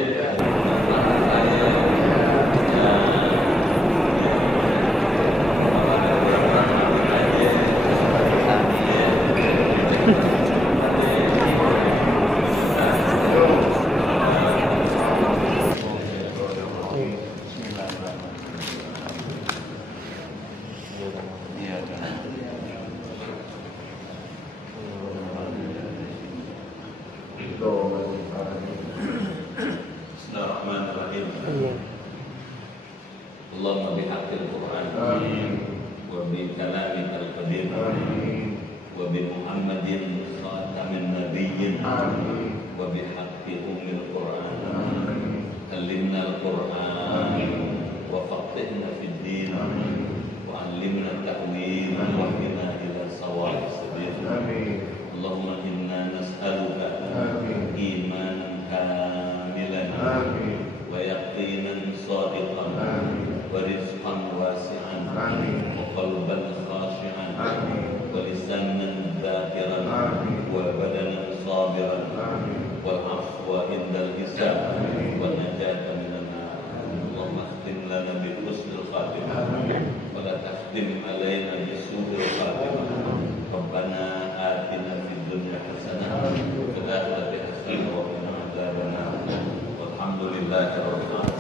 Allahumma bihaqqil Qur'an wa bi kalamikal qadim wa bi Muhammadin khatamin nabiyyin wa bi haqqi ummil Qur'an allimna al-Qur'an wa faqihna fid din wa 'allimna at-ta'wil wa hdina ila sawa'is sabil. Allahumma inna nas'aluka imanan kamilan wa yaqinan shadiqan wa rizqan wasi'an wa qalban khashi'an wa lisanan dhakiran wa badanan sabiran wal afwa indal hisab wa najatan minan nar. Allahumma khtim lana bi husnil khatimah wa la tahdim alaina bi su'il khatimah. Rabbana atina fid dunya hasanah wa fil akhirati hasanah wa qina adzabannar. Walhamdulillahi rabbil alamin.